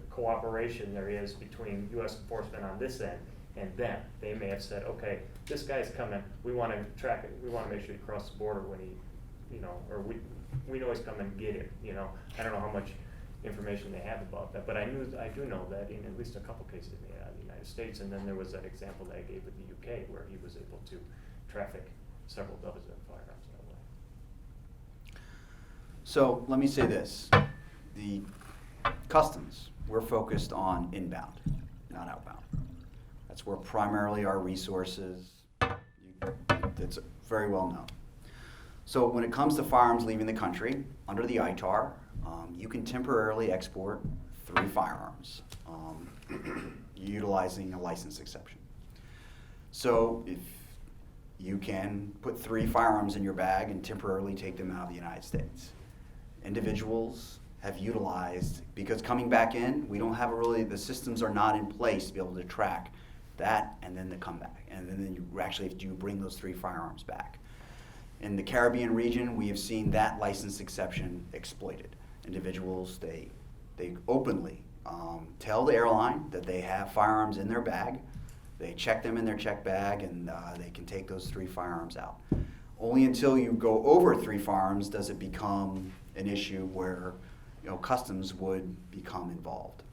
cooperation there is between U.S. enforcement on this end and them. They may have said, okay, this guy's coming, we want to track it, we want to make sure he crosses the border when he, or we know he's coming to get it, I don't know how much information they have about that, but I do know that in at least a couple cases in the United States, and then there was that example that I gave with the UK where he was able to traffic several dozen firearms that way. So let me say this. The customs, we're focused on inbound, not outbound. That's where primarily our resources, it's very well known. So when it comes to firearms leaving the country, under the ITAR, you can temporarily export 3 firearms utilizing a license exception. So if you can put 3 firearms in your bag and temporarily take them out of the United States. Individuals have utilized, because coming back in, we don't have the systems are not in place to be able to track that and then to come back. And then you actually have to bring those 3 firearms back. In the Caribbean region, we have seen that license exception exploited. Individuals, they openly tell the airline that they have firearms in their bag. They check them in their check bag, and they can take those 3 firearms out. Only until you go over 3 firearms does it become an issue where customs would become involved.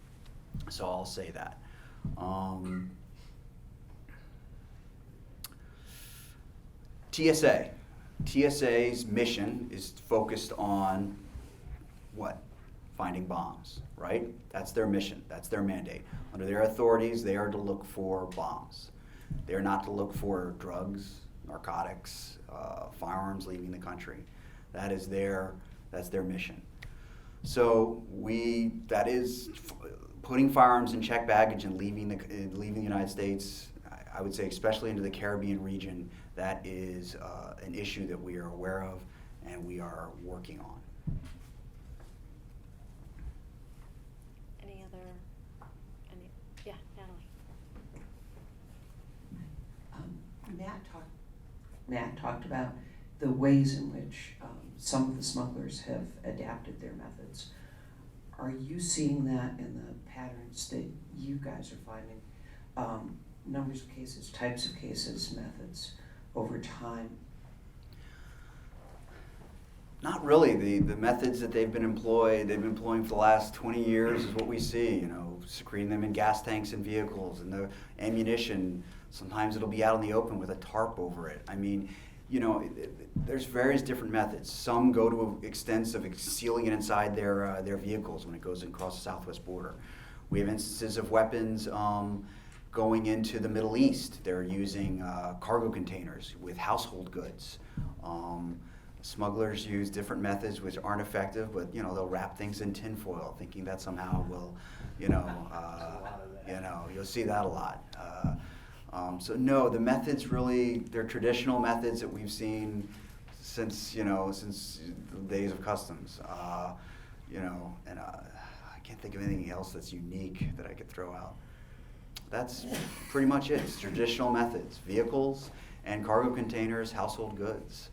So I'll say that. TSA. TSA's mission is focused on what? Finding bombs, right? That's their mission. That's their mandate. Under their authorities, they are to look for bombs. They are not to look for drugs, narcotics, firearms leaving the country. That's their mission. So that is putting firearms in checked baggage and leaving the United States. I would say, especially into the Caribbean region, that is an issue that we are aware of and we are working on. Yeah, Natalie. Matt talked about the ways in which some of the smugglers have adapted their methods. Are you seeing that in the patterns that you guys are finding? Numbers of cases, types of cases, methods over time? Not really. The methods that they've been employing for the last 20 years is what we see, secreting them in gas tanks and vehicles, and the ammunition, sometimes it'll be out in the open with a tarp over it. I mean, there's various different methods. Some go to extents of sealing it inside their vehicles when it goes across the southwest border. We have instances of weapons going into the Middle East. They're using cargo containers with household goods. Smugglers use different methods which aren't effective, but they'll wrap things in tinfoil, thinking that somehow will, you'll see that a lot. So no, the methods really, they're traditional methods that we've seen since the days of customs. I can't think of anything else that's unique that I could throw out. That's pretty much it. It's traditional methods: vehicles and cargo containers, household goods.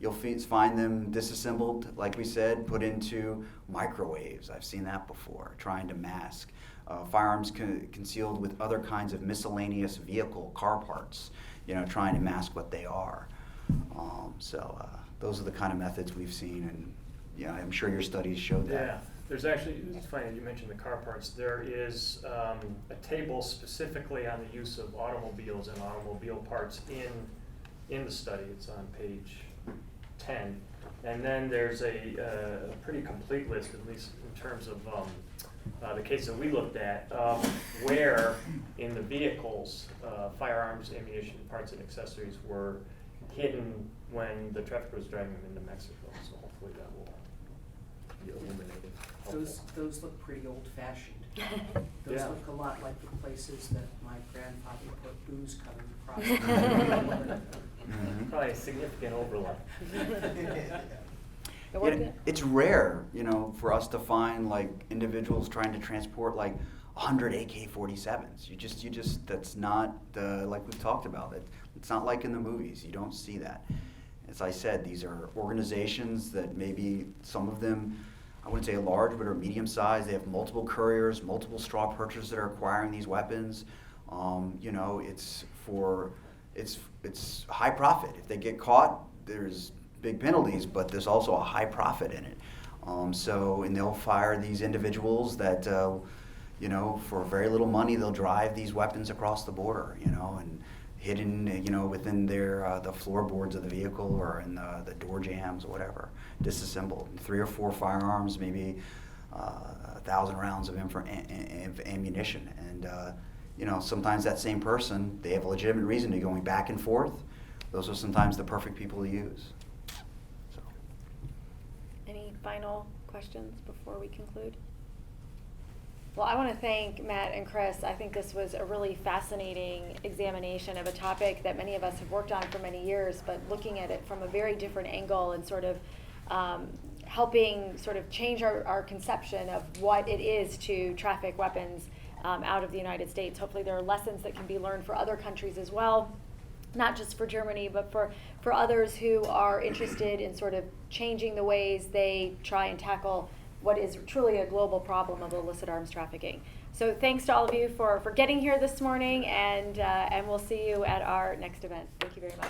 You'll find them disassembled, like we said, put into microwaves. I've seen that before, trying to mask. Firearms concealed with other kinds of miscellaneous vehicle, car parts, trying to mask what they are. Those are the kind of methods we've seen, and I'm sure your studies showed that. Yeah, there's actually, it's funny you mentioned the car parts. There is a table specifically on the use of automobiles and automobile parts in the study. It's on page 10. And then there's a pretty complete list, at least in terms of the case that we looked at, where in the vehicles firearms, ammunition, parts, and accessories were hidden when the trafficker was driving them into Mexico. So hopefully that will be illuminated. Those look pretty old-fashioned. Those Yeah. look a lot like the places that my grandfather put booze coming across. Probably a significant overlap. It's rare, for us to find individuals trying to transport 100 AK-47s. You just that's not like we've talked about. It's not like in the movies. You don't see that. As I said, these are organizations that maybe some of them, I wouldn't say large, but are medium sized. They have multiple couriers, multiple straw purchasers that are acquiring these weapons. It's high profit. If they get caught, there's big penalties, but there's also a high profit in it. And they'll fire these individuals that, for very little money, they'll drive these weapons across the border, and hidden, within the floorboards of the vehicle or in the door jams or whatever, disassembled. 3 or 4 firearms, maybe 1,000 rounds of ammunition. And, sometimes that same person, they have a legitimate reason to going back and forth. Those are sometimes the perfect people to use. So. Any final questions before we conclude? Well, I want to thank Matt and Chris. I think this was a really fascinating examination of a topic that many of us have worked on for many years, but looking at it from a very different angle and sort of helping sort of change our conception of what it is to traffic weapons out of the United States. Hopefully there are lessons that can be learned for other countries as well, not just for Germany, but for others who are interested in sort of changing the ways they try and tackle what is truly a global problem of illicit arms trafficking. So thanks to all of you for getting here this morning, and we'll see you at our next event. Thank you very much.